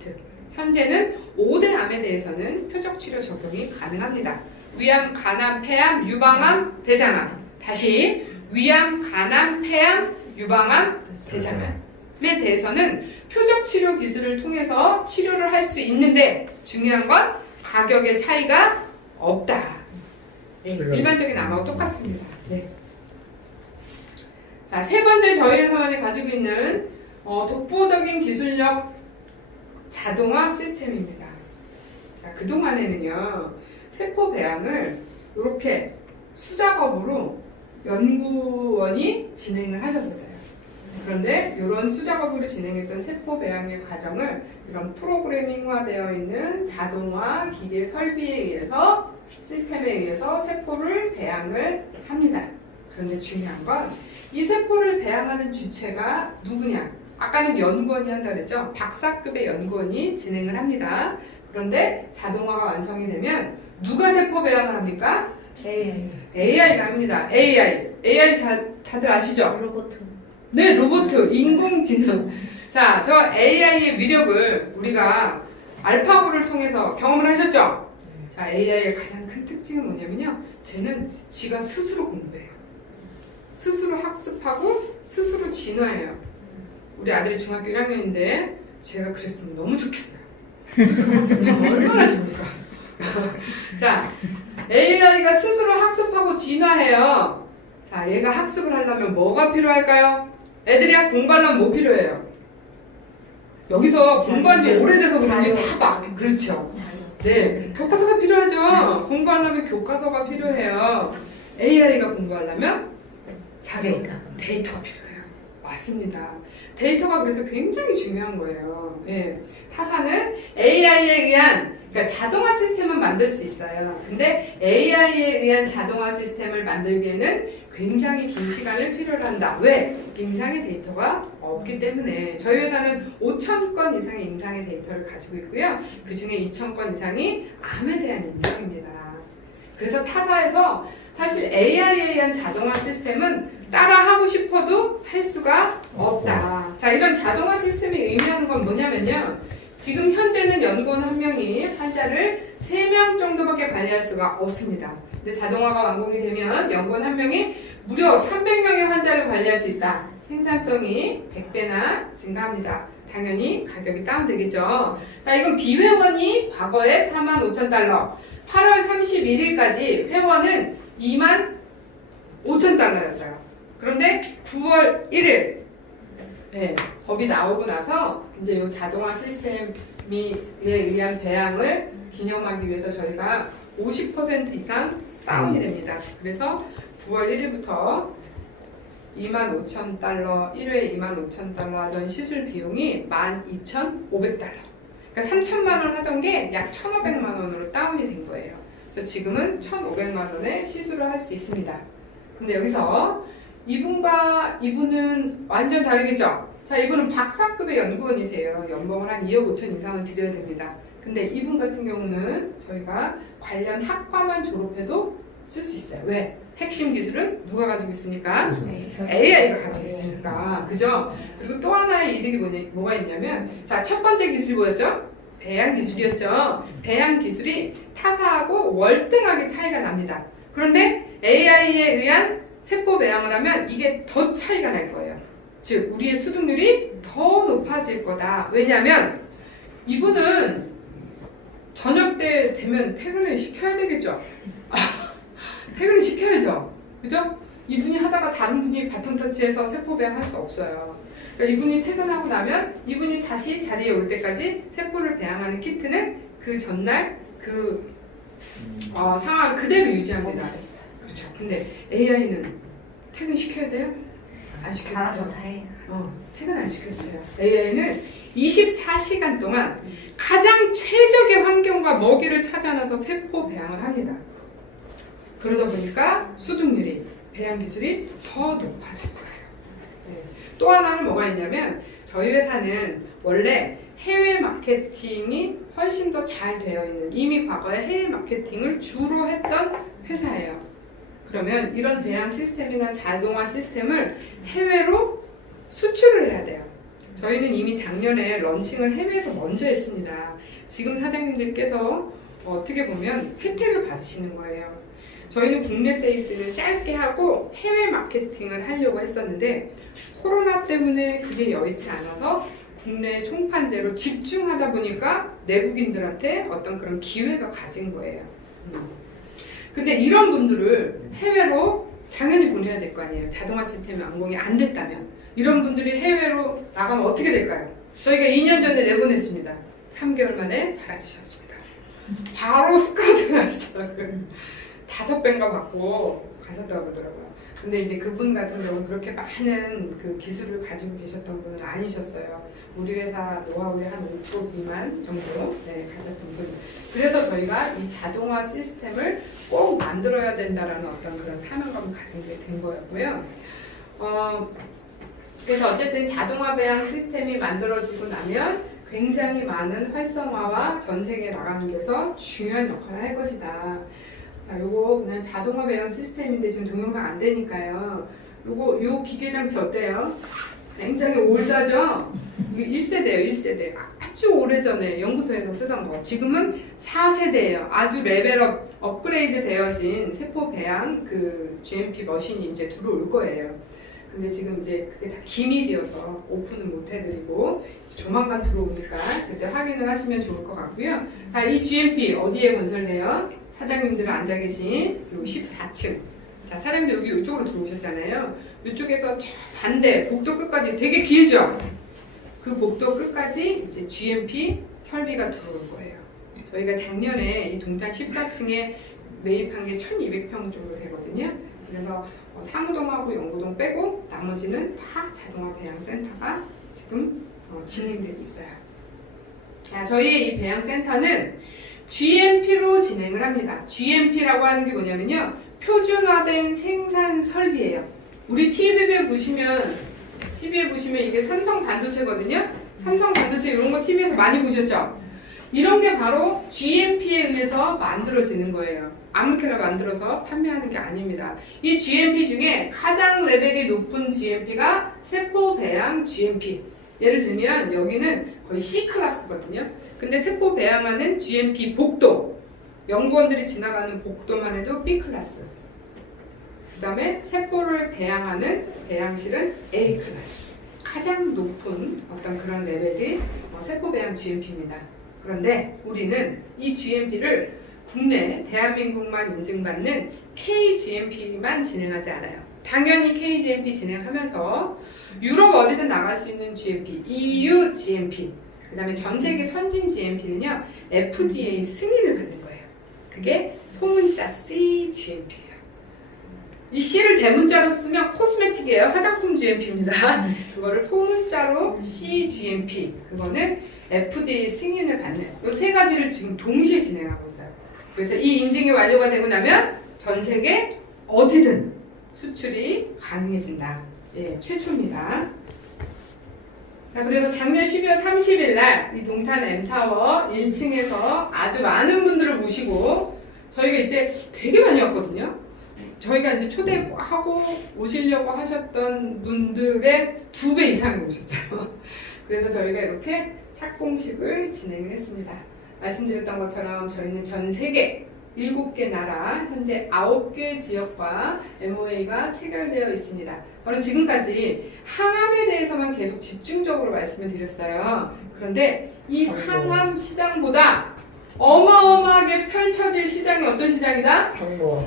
현재는 5대 암에 대해서는 표적 치료 적용이 가능합니다. 위암, 간암, 폐암, 유방암, 대장암. 다시 위암, 간암, 폐암, 유방암, 대장암에 대해서는 표적 치료 기술을 통해서 치료를 할 수 있는데 중요한 건 가격의 차이가 없다. 네, 일반적인 암하고 똑같습니다. 네. 자, 세 번째 저희 회사만이 가지고 있는 독보적인 기술력 자동화 시스템입니다. 자, 그동안에는요, 세포 배양을 이렇게 수작업으로 연구원이 진행을 하셨었어요. 그런데 이런 수작업으로 진행했던 세포 배양의 과정을 이런 프로그래밍화되어 있는 자동화 기계 설비에 의해서 시스템에 의해서 세포를 배양을 합니다. 그런데 중요한 건 이 세포를 배양하는 주체가 누구냐? 아까는 연구원이 한다 그랬죠? 박사급의 연구원이 진행을 합니다. 그런데 자동화가 완성이 되면 누가 세포 배양을 합니까? AI가 합니다. AI 다들 아시죠? 로봇. 네, 로봇, 인공지능. 자, 저 AI의 위력을 우리가 알파고를 통해서 경험을 하셨죠? 자, AI의 가장 큰 특징은 뭐냐면요. 쟤는 지가 스스로 공부해요. 스스로 학습하고 스스로 진화해요. 우리 아들이 중학교 1학년인데 제가 그랬으면 너무 좋겠어요. 스스로 학습하면 얼마나 좋을까. 자, AI가 스스로 학습하고 진화해요. 자, 얘가 학습을 하려면 뭐가 필요할까요? 애들이 공부하려면 뭐 필요해요? 여기서 공부한 지 오래돼서 그런지 다 막, 그렇죠. 네, 교과서가 필요하죠. 공부하려면 교과서가 필요해요. AI가 공부하려면 데이터가 필요해요. 맞습니다. 데이터가 그래서 굉장히 중요한 거예요. 예. 타사는 AI에 의한, 그러니까 자동화 시스템은 만들 수 있어요. 근데 AI에 의한 자동화 시스템을 만들기에는 굉장히 긴 시간을 필요로 한다. 왜? 임상의 데이터가 없기 때문에. 저희 회사는 5,000건 이상의 임상의 데이터를 가지고 있고요. 그 중에 2,000건 이상이 암에 대한 임상입니다. 그래서 타사에서 사실 AI에 의한 자동화 시스템은 따라하고 싶어도 할 수가 없다. 자, 이런 자동화 시스템이 의미하는 건 뭐냐면요. 지금 현재는 연구원 한 명이 환자를 3명 정도밖에 관리할 수가 없습니다. 근데 자동화가 완공이 되면 연구원 한 명이 무려 300명의 환자를 관리할 수 있다. 생산성이 100배나 증가합니다. 당연히 가격이 다운되겠죠. 자, 이건 비회원이 과거에 45,000달러, 8월 31일까지 회원은 25,000달러였어요. 그런데 9월 1일 네, 법이 나오고 나서 이제 이 자동화 시스템에 의한 배양을 기념하기 위해서 저희가 50% 이상 다운이 됩니다. 그래서 9월 1일부터 25,000달러, 1회에 25,000달러 하던 시술 비용이 12,500달러. 그러니까 3,000만 원 하던 게 약 1,500만 원으로 다운이 된 거예요. 그래서 지금은 1,500만 원에 시술을 할 수 있습니다. 근데 여기서 이분은 완전 다르겠죠? 자, 이분은 박사급의 연구원이세요. 연봉을 한 2억 5천 이상을 드려야 됩니다. 근데 이분 같은 경우는 저희가 관련 학과만 졸업해도 쓸 수 있어요. 왜? 핵심 기술은 누가 가지고 있습니까? AI가 가지고 있으니까. 그죠? 그리고 또 하나의 이득이 뭐가 있냐면, 자, 첫 번째 기술이 뭐였죠? 배양 기술이었죠. 배양 기술이 타사하고 월등하게 차이가 납니다. 그런데 AI에 의한 세포 배양을 하면 이게 더 차이가 날 거예요. 즉, 우리의 수득률이 더 높아질 거다. 왜냐면 이분은 저녁 때 되면 퇴근을 시켜야 되겠죠. 퇴근을 시켜야죠. 그죠? 이분이 하다가 다른 분이 바톤 터치해서 세포 배양할 수 없어요. 그러니까 이분이 퇴근하고 나면 이분이 다시 자리에 올 때까지 세포를 배양하는 키트는 그 전날 그 상황 그대로 유지합니다. 그렇죠. 근데 AI는 퇴근 시켜야 돼요? 안 시켜도 돼요. 퇴근 안 시켜도 돼요. AI는 24시간 동안 가장 최적의 환경과 먹이를 찾아내서 세포 배양을 합니다. 그러다 보니까 수득률이, 배양 기술이 더 높아질 거예요. 네. 또 하나는 뭐가 있냐면 저희 회사는 원래 해외 마케팅이 훨씬 더 잘 되어 있는, 이미 과거에 해외 마케팅을 주로 했던 회사예요. 그러면 이런 배양 시스템이나 자동화 시스템을 해외로 수출을 해야 돼요. 저희는 이미 작년에 런칭을 해외에서 먼저 했습니다. 지금 사장님들께서 어떻게 보면 혜택을 받으시는 거예요. 저희는 국내 세일즈를 짧게 하고 해외 마케팅을 하려고 했었는데 코로나 때문에 그게 여의치 않아서 국내 총판제로 집중하다 보니까 내국인들한테 어떤 그런 기회가 가진 거예요. 근데 이런 분들을 해외로 당연히 보내야 될 거 아니에요. 자동화 시스템이 완공이 안 됐다면. 이런 분들이 해외로 나가면 어떻게 될까요? 저희가 2년 전에 내보냈습니다. 3개월 만에 사라지셨습니다. 바로 스카우트를 하시더라고요. 5배인가 받고 가셨다고 그러더라고요. 근데 이제 그분 같은 경우는 그렇게 많은 그 기술을 가지고 계셨던 분은 아니셨어요. 우리 회사 노하우의 한 5% 미만 정도 가셨던 분. 그래서 저희가 이 자동화 시스템을 꼭 만들어야 된다라는 어떤 그런 사명감을 가진 게 된 거였고요. 그래서 어쨌든 자동화 배양 시스템이 만들어지고 나면 굉장히 많은 활성화와 전 세계에 나가는 데서 중요한 역할을 할 것이다. 자, 요거 그냥 자동화 배양 시스템인데 지금 동영상 안 되니까요. 요 기계 장치 어때요? 굉장히 올드하죠? 이게 1세대예요, 1세대. 아주 오래전에 연구소에서 쓰던 거. 지금은 4세대예요. 아주 레벨업, 업그레이드 되어진 세포 배양 그 GMP 머신이 이제 들어올 거예요. 근데 지금 이제 그게 다 기밀이어서 오픈은 못 해드리고 조만간 들어오니까 그때 확인을 하시면 좋을 것 같고요. 자, 이 GMP 어디에 건설돼요? 사장님들은 앉아 계신 요 14층. 자, 사장님들 여기 이쪽으로 들어오셨잖아요. 이쪽에서 저 반대 복도 끝까지 되게 길죠? 그 복도 끝까지 이제 GMP 설비가 들어올 거예요. 저희가 작년에 이 동탄 14층에 매입한 게 1200평 정도 되거든요. 그래서 사무동하고 연구동 빼고 나머지는 다 자동화 배양 센터가 지금 진행되고 있어요. 자, 저희의 이 배양 센터는 GMP로 진행을 합니다. GMP라고 하는 게 뭐냐면요, 표준화된 생산 설비예요. 우리 TV에 보시면 이게 삼성 반도체거든요. 삼성 반도체 이런 거 TV에서 많이 보셨죠? 이런 게 바로 GMP에 의해서 만들어지는 거예요. 아무렇게나 만들어서 판매하는 게 아닙니다. 이 GMP 중에 가장 레벨이 높은 GMP가 세포 배양 GMP. 예를 들면 여기는 거의 C 클래스거든요. 근데 세포 배양하는 GMP 복도, 연구원들이 지나가는 복도만 해도 B 클래스. 그 다음에 세포를 배양하는 배양실은 A 클래스. 가장 높은 어떤 그런 레벨이 세포 배양 GMP입니다. 그런데 우리는 이 GMP를 국내 대한민국만 인증받는 KGMP만 진행하지 않아요. 당연히 KGMP 진행하면서 유럽 어디든 나갈 수 있는 GMP, EU GMP, 그 다음에 전 세계 선진 GMP는요, FDA 승인을 받는 거예요. 그게 소문자 CGMP예요. 이 C를 대문자로 쓰면 코스메틱이에요. 화장품 GMP입니다. 그거를 소문자로 CGMP, 그거는 FDA 승인을 받는, 이 세 가지를 지금 동시에 진행하고 있어요. 그래서 이 인증이 완료가 되고 나면 전 세계 어디든 수출이 가능해진다. 예, 최초입니다. 자, 그래서 작년 12월 30일 날 이 동탄 M타워 1층에서 아주 많은 분들을 모시고 저희가 이때 되게 많이 왔거든요. 저희가 이제 초대하고 오시려고 하셨던 분들의 2배 이상이 오셨어요. 그래서 저희가 이렇게 착공식을 진행을 했습니다. 말씀드렸던 것처럼 저희는 전 세계 7개 나라, 현재 9개 지역과 MOA가 체결되어 있습니다. 저는 지금까지 항암에 대해서만 계속 집중적으로 말씀을 드렸어요. 그런데 이 항암 시장보다 어마어마하게 펼쳐질 시장이 어떤 시장이다?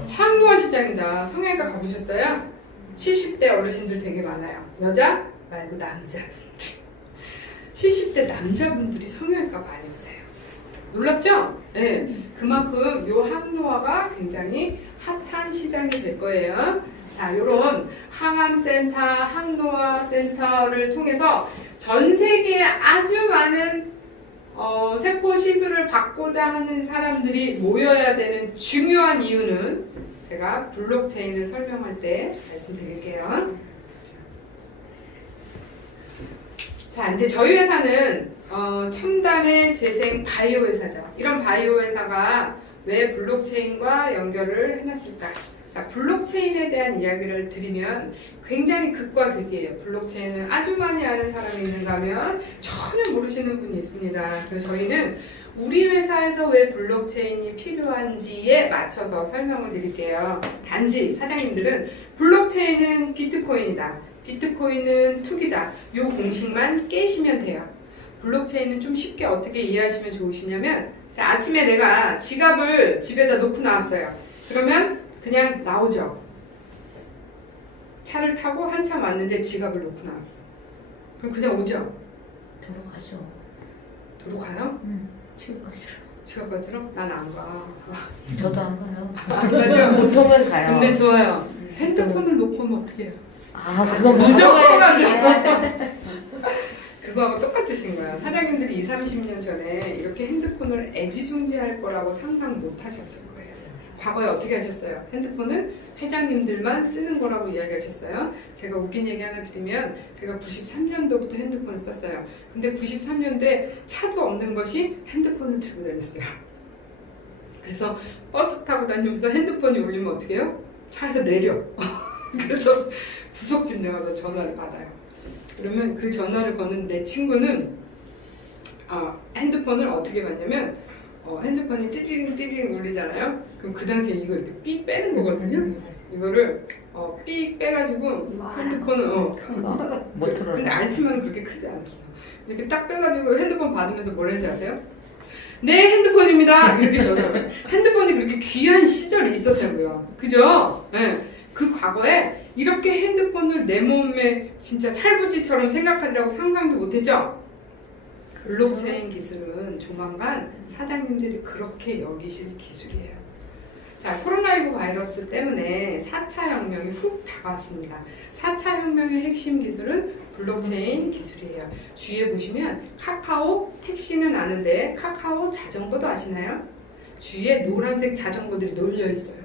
항노화 시장이다. 성형외과 가보셨어요? 70대 어르신들 되게 많아요. 여자 말고 남자분들. 70대 남자분들이 성형외과 많이 오세요. 놀랍죠? 네. 그만큼 요 항노화가 굉장히 핫한 시장이 될 거예요. 자, 요런 항암센터, 항노화 센터를 통해서 전 세계에 아주 많은 세포 시술을 받고자 하는 사람들이 모여야 되는 중요한 이유는 제가 블록체인을 설명할 때 말씀드릴게요. 자, 이제 저희 회사는 첨단의 재생 바이오 회사죠. 이런 바이오 회사가 왜 블록체인과 연결을 해놨을까? 자, 블록체인에 대한 이야기를 드리면 굉장히 극과 극이에요. 블록체인을 아주 많이 아는 사람이 있는가 하면 전혀 모르시는 분이 있습니다. 그래서 저희는 우리 회사에서 왜 블록체인이 필요한지에 맞춰서 설명을 드릴게요. 단지 사장님들은 블록체인은 비트코인이다. 비트코인은 투기다. 이 공식만 깨시면 돼요. 블록체인은 좀 쉽게 어떻게 이해하시면 좋으시냐면, 자, 아침에 내가 지갑을 집에다 놓고 나왔어요. 그러면 그냥 나오죠. 차를 타고 한참 왔는데 지갑을 놓고 나왔어. 그럼 그냥 오죠. 들어가죠. 도로 가요? 출근하시러. 지갑 가지러? 난 안 가. 저도 안 가요. 안 가죠? 보통은 가요. 근데 좋아요. 핸드폰을 놓고 오면 어떻게 해요? 그건 무조건 가야지. 그거하고 똑같으신 거야. 사장님들이 20, 30년 전에 이렇게 핸드폰을 애지중지할 거라고 상상 못 하셨을 거예요. 과거에 어떻게 하셨어요? 핸드폰은 회장님들만 쓰는 거라고 이야기하셨어요. 제가 웃긴 얘기 하나 드리면, 제가 93년도부터 핸드폰을 썼어요. 근데 93년도에 차도 없는 것이 핸드폰을 들고 다녔어요. 그래서 버스 타고 다니면서 핸드폰이 울리면 어떻게 해요? 차에서 내려. 그래서 구석진 데 가서 전화를 받아요. 그러면 그 전화를 거는 내 친구는 핸드폰을 어떻게 받냐면, 핸드폰이 띠리링 울리잖아요. 그럼 그 당시에 이거 이렇게 삑 빼는 거거든요. 이거를 삑 빼가지고 핸드폰을 못 들어요. 근데 알티만 그렇게 크지 않았어. 이렇게 딱 빼가지고 핸드폰 받으면서 뭘 했는지 아세요? 네, 핸드폰입니다. 이렇게 전화를. 핸드폰이 그렇게 귀한 시절이 있었다고요. 그죠? 네. 그 과거에 이렇게 핸드폰을 내 몸에 진짜 살부지처럼 생각하려고 상상도 못했죠? 블록체인 기술은 조만간 사장님들이 그렇게 여기실 기술이에요. 자, 코로나19 바이러스 때문에 4차 혁명이 훅 다가왔습니다. 4차 혁명의 핵심 기술은 블록체인 기술이에요. 주위에 보시면 카카오 택시는 아는데 카카오 자전거도 아시나요? 주위에 노란색 자전거들이 놀려 있어요.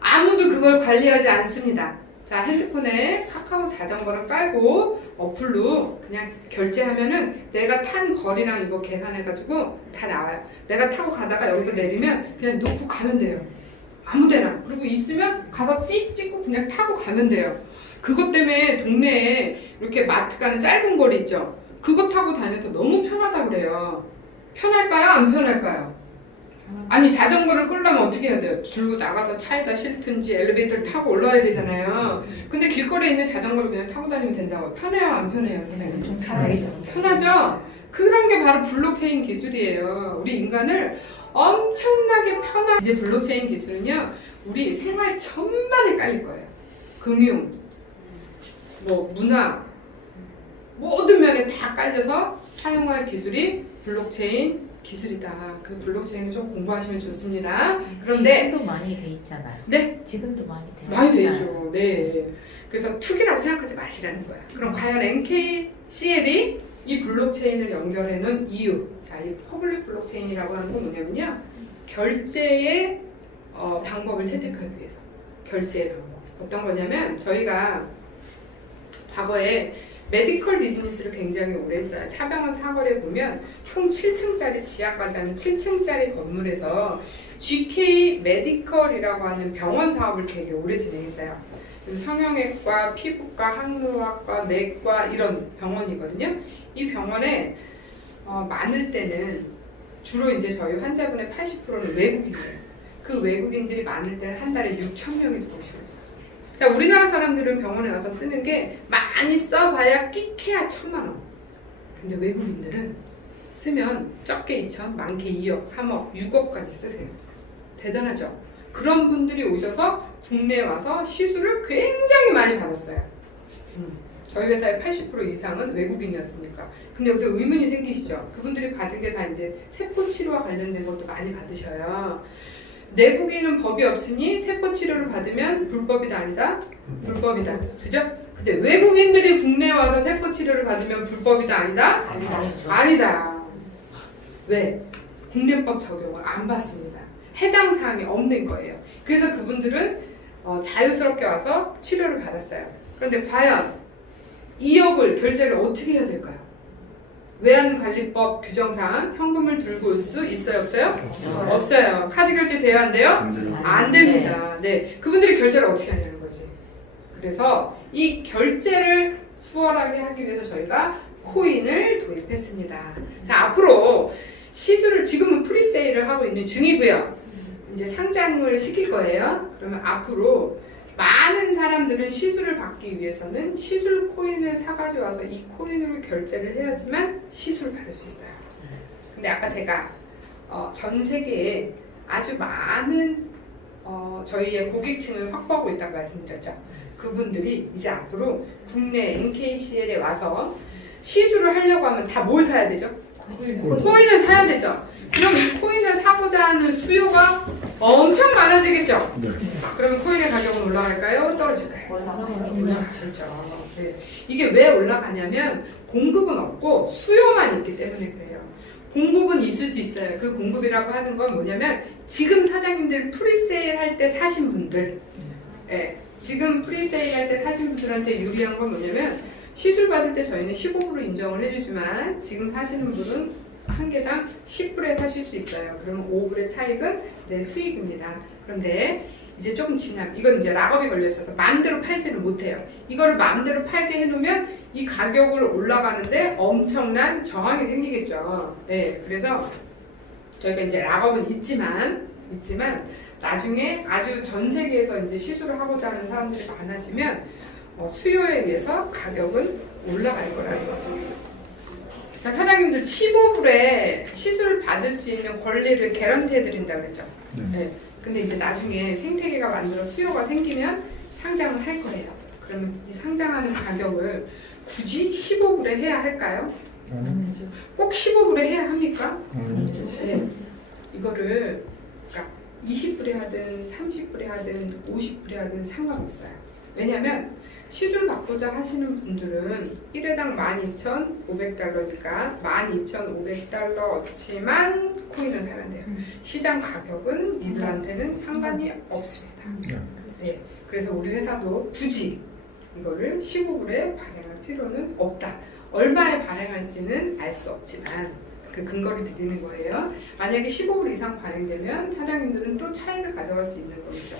아무도 그걸 관리하지 않습니다. 자, 핸드폰에 카카오 자전거를 깔고 어플로 그냥 결제하면은 내가 탄 거리랑 이거 계산해가지고 다 나와요. 내가 타고 가다가 여기서 내리면 그냥 놓고 가면 돼요. 아무데나. 그리고 있으면 가서 띡 찍고 그냥 타고 가면 돼요. 그것 때문에 동네에 이렇게 마트 가는 짧은 거리 있죠? 그거 타고 다녀도 너무 편하다고 그래요. 편할까요? 안 편할까요? 아니, 자전거를 끌려면 어떻게 해야 돼요? 들고 나가서 차에다 실든지 엘리베이터를 타고 올라와야 되잖아요. 근데 길거리에 있는 자전거를 그냥 타고 다니면 된다고. 편해요? 안 편해요? 선생님? 좀 편하죠. 편하죠? 그런 게 바로 블록체인 기술이에요. 우리 인간을 엄청나게 편하게. 이제 블록체인 기술은요, 우리 생활 전반에 깔릴 거예요. 금융, 문화, 모든 면에 다 깔려서 사용할 기술이 블록체인 기술이다. 그 블록체인을 좀 공부하시면 좋습니다. 그런데 지금도 많이 돼 있잖아요. 네? 지금도 많이 돼. 많이 되죠. 네. 그래서 투기라고 생각하지 마시라는 거야. 그럼 과연 NKCL이 이 블록체인을 연결해 놓은 이유. 자, 이 퍼블릭 블록체인이라고 하는 건 뭐냐면요. 결제의 방법을 채택하기 위해서. 결제의 방법. 어떤 거냐면 저희가 과거에 메디컬 비즈니스를 굉장히 오래 했어요. 차병원 사거리에 보면 총 7층짜리 지하까지 하는 7층짜리 건물에서 GK 메디컬이라고 하는 병원 사업을 되게 오래 진행했어요. 그래서 성형외과, 피부과, 항노학과, 내과 이런 병원이거든요. 이 병원에 많을 때는 주로 이제 저희 환자분의 80%는 외국인이에요. 그 외국인들이 많을 때는 한 달에 6,000명이 들어오셔요. 자, 우리나라 사람들은 병원에 와서 쓰는 게 많이 써봐야 끼케야 1,000만 원. 근데 외국인들은 쓰면 적게 2천, 많게 2억, 3억, 6억까지 쓰세요. 대단하죠? 그런 분들이 오셔서 국내에 와서 시술을 굉장히 많이 받았어요. 저희 회사의 80% 이상은 외국인이었으니까. 근데 여기서 의문이 생기시죠? 그분들이 받은 게 다 이제 세포 치료와 관련된 것도 많이 받으셔요. 내국인은 법이 없으니 세포 치료를 받으면 불법이다 아니다? 불법이다. 그죠? 근데 외국인들이 국내에 와서 세포 치료를 받으면 불법이다 아니다? 아니죠. 아니다. 왜? 국내법 적용을 안 받습니다. 해당 사항이 없는 거예요. 그래서 그분들은 자유스럽게 와서 치료를 받았어요. 그런데 과연 2억을 결제를 어떻게 해야 될까요? 외환관리법 규정상 현금을 들고 올 수 있어요, 없어요? 없어요. 카드 결제 돼야 한대요? 안 돼요. 안 됩니다. 네, 그분들이 결제를 어떻게 하냐는 거지. 그래서 이 결제를 수월하게 하기 위해서 저희가 코인을 도입했습니다. 자, 앞으로 시술을 지금은 프리세일을 하고 있는 중이고요. 이제 상장을 시킬 거예요. 그러면 앞으로 많은 사람들은 시술을 받기 위해서는 시술 코인을 사가지고 와서 이 코인으로 결제를 해야지만 시술을 받을 수 있어요. 근데 아까 제가 전 세계에 아주 많은 저희의 고객층을 확보하고 있다고 말씀드렸죠. 그분들이 이제 앞으로 국내 NKCL에 와서 시술을 하려고 하면 다 뭘 사야 되죠? 코인을 사야 되죠. 그럼 이 코인을 사고자 하는 수요가 엄청 많아지겠죠? 네. 그러면 코인의 가격은 올라갈까요? 떨어질까요? 올라가요. 올라가죠. 네. 이게 왜 올라가냐면 공급은 없고 수요만 있기 때문에 그래요. 공급은 있을 수 있어요. 그 공급이라고 하는 건 뭐냐면 지금 사장님들 프리세일 할 때 사신 분들, 네. 지금 프리세일 할 때 사신 분들한테 유리한 건 뭐냐면 시술 받을 때 저희는 15% 인정을 해주지만 지금 사시는 분은 한 개당 10불에 사실 수 있어요. 그러면 5불의 차익은 내 수익입니다. 그런데 이제 조금 지나면 이건 이제 락업이 걸려 있어서 마음대로 팔지는 못해요. 이거를 마음대로 팔게 해놓으면 이 가격을 올라가는데 엄청난 저항이 생기겠죠. 네, 그래서 저희가 이제 락업은 있지만 나중에 아주 전 세계에서 이제 시술을 하고자 하는 사람들이 많아지면 수요에 의해서 가격은 올라갈 거라는 거죠. 자, 사장님들 15불에 시술 받을 수 있는 권리를 개런티 해드린다고 그랬죠. 네. 근데 이제 나중에 생태계가 만들어 수요가 생기면 상장을 할 거예요. 그러면 이 상장하는 가격을 굳이 15불에 해야 할까요? 아니죠. 꼭 15불에 해야 합니까? 아니죠. 네. 이거를 그러니까 20불에 하든 30불에 하든 50불에 하든 상관없어요. 왜냐면 시술 받고자 하시는 분들은 1회당 12,500달러니까 12,500달러어치만 코인을 사면 돼요. 시장 가격은 니들한테는 상관이 없습니다. 네, 그래서 우리 회사도 굳이 이거를 15불에 발행할 필요는 없다. 얼마에 발행할지는 알 수 없지만 그 근거를 드리는 거예요. 만약에 15불 이상 발행되면 사장님들은 또 차익을 가져갈 수 있는 거겠죠.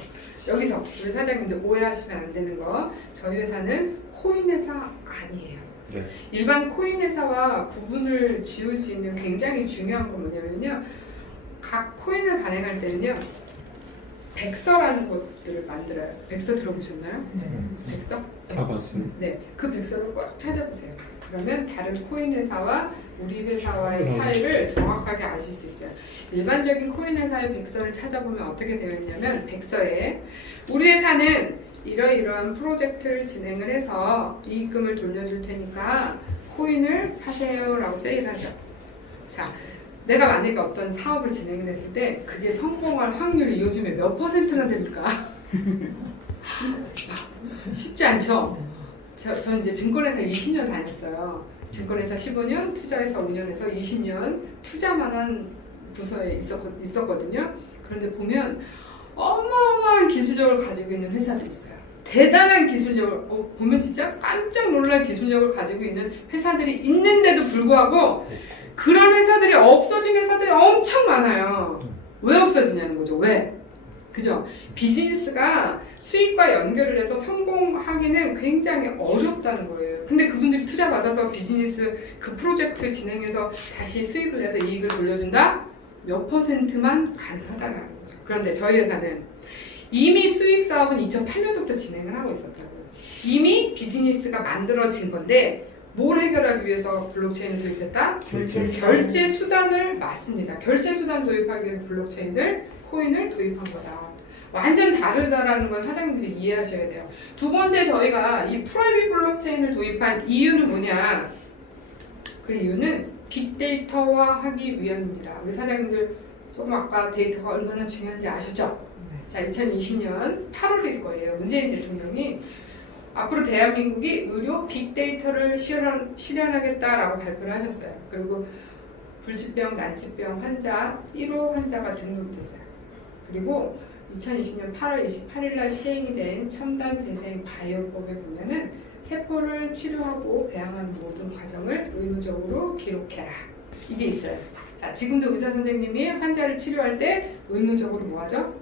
여기서 우리 사장님들 오해하시면 안 되는 거, 저희 회사는 코인 회사 아니에요. 네. 일반 코인 회사와 구분을 지을 수 있는 굉장히 중요한 건 뭐냐면요, 각 코인을 발행할 때는요 백서라는 것들을 만들어요. 백서 들어보셨나요? 백서? 다 봤어요. 네, 그 백서를 꼭 찾아보세요. 그러면 다른 코인 회사와 우리 회사와의 차이를 정확하게 아실 수 있어요. 일반적인 코인 회사의 백서를 찾아보면 어떻게 되어 있냐면 백서에 우리 회사는 이러이러한 프로젝트를 진행을 해서 이익금을 돌려줄 테니까 코인을 사세요 라고 세일을 하죠. 자, 내가 만약에 어떤 사업을 진행을 했을 때 그게 성공할 확률이 요즘에 몇 %나 됩니까? 쉽지 않죠? 전 이제 증권회사 20년 다녔어요. 증권회사 15년, 투자회사 5년에서 20년 투자만 한 부서에 있었거든요. 그런데 보면 어마어마한 기술력을 가지고 있는 회사들이 있어요. 대단한 기술력을 보면 진짜 깜짝 놀랄 기술력을 가지고 있는 회사들이 있는데도 불구하고 그런 회사들이 없어진 회사들이 엄청 많아요. 왜 없어지냐는 거죠. 왜? 그죠? 비즈니스가 수익과 연결을 해서 성공하기는 굉장히 어렵다는 거예요. 근데 그분들이 투자 받아서 비즈니스 그 프로젝트 진행해서 다시 수익을 내서 이익을 돌려준다? 몇 %만 가능하다는 거죠. 그런데 저희 회사는 이미 수익 사업은 2008년부터 진행을 하고 있었다고요. 이미 비즈니스가 만들어진 건데 뭘 해결하기 위해서 블록체인을 도입했다? 결제 수단을 맞습니다. 결제 수단 도입하기 위해서 블록체인을 코인을 도입한 거다. 완전 다르다라는 걸 사장님들이 이해하셔야 돼요. 두 번째, 저희가 이 프라이빗 블록체인을 도입한 이유는 뭐냐? 그 이유는 빅데이터화 하기 위함입니다. 우리 사장님들 조금 아까 데이터가 얼마나 중요한지 아셨죠? 자, 2020년 8월일 거예요. 문재인 대통령이 앞으로 대한민국이 의료 빅데이터를 실현하겠다라고 발표를 하셨어요. 그리고 불치병, 난치병 환자 1호 환자가 등록이 됐어요. 그리고 2020년 8월 28일 날 시행이 된 첨단 재생 바이오법에 보면은 세포를 치료하고 배양한 모든 과정을 의무적으로 기록해라. 이게 있어요. 자, 지금도 의사 선생님이 환자를 치료할 때 의무적으로 뭐 하죠?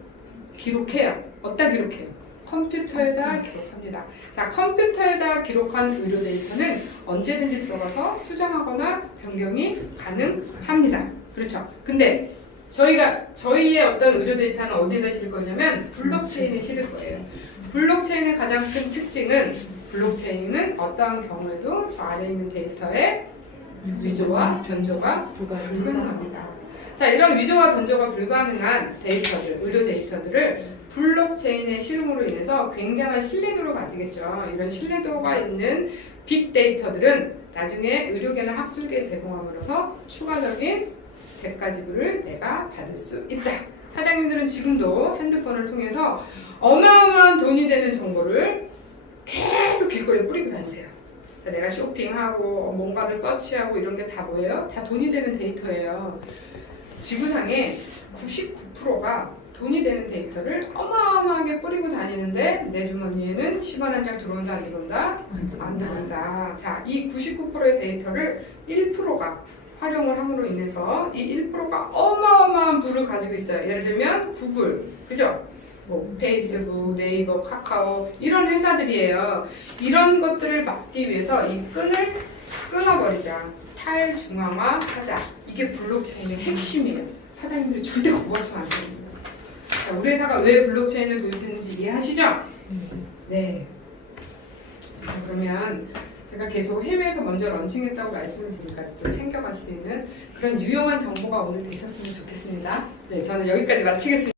기록해요. 어디다 기록해요? 컴퓨터에다 기록합니다. 자, 컴퓨터에다 기록한 의료 데이터는 언제든지 들어가서 수정하거나 변경이 가능합니다. 그렇죠? 근데 저희의 어떤 의료 데이터는 어디에다 실을 거냐면 블록체인에 실을 거예요. 블록체인의 가장 큰 특징은 블록체인은 어떠한 경우에도 저 아래에 있는 데이터의 위조와 변조가 불가능합니다. 자, 이런 위조와 변조가 불가능한 데이터들, 의료 데이터들을 블록체인의 실음으로 인해서 굉장한 신뢰도를 가지겠죠. 이런 신뢰도가 있는 빅데이터들은 나중에 의료계나 학술계에 제공함으로써 추가적인 대가 지불을 내가 받을 수 있다. 사장님들은 지금도 핸드폰을 통해서 어마어마한 돈이 되는 정보를 계속 길거리에 뿌리고 다니세요. 자, 내가 쇼핑하고 뭔가를 서치하고 이런 게 다 뭐예요? 다 돈이 되는 데이터예요. 지구상에 99%가 돈이 되는 데이터를 어마어마하게 뿌리고 다니는데 내 주머니에는 10원 한 장 들어온다 안 들어온다? 안 들어온다. 자, 이 99%의 데이터를 1%가 활용을 함으로 인해서 이 1%가 어마어마한 부를 가지고 있어요. 예를 들면 구글, 그죠? 뭐 페이스북, 네이버, 카카오 이런 회사들이에요. 이런 것들을 막기 위해서 이 끈을 끊어버리자. 탈중앙화하자. 이게 블록체인의 핵심이에요. 사장님들이 절대 거부하시면 안 됩니다. 자, 우리 회사가 왜 블록체인을 도입했는지 이해하시죠? 네. 자, 그러면 제가 계속 해외에서 먼저 런칭했다고 말씀을 드리니까 또 챙겨갈 수 있는 그런 유용한 정보가 오늘 되셨으면 좋겠습니다. 네, 저는 여기까지 마치겠습니다.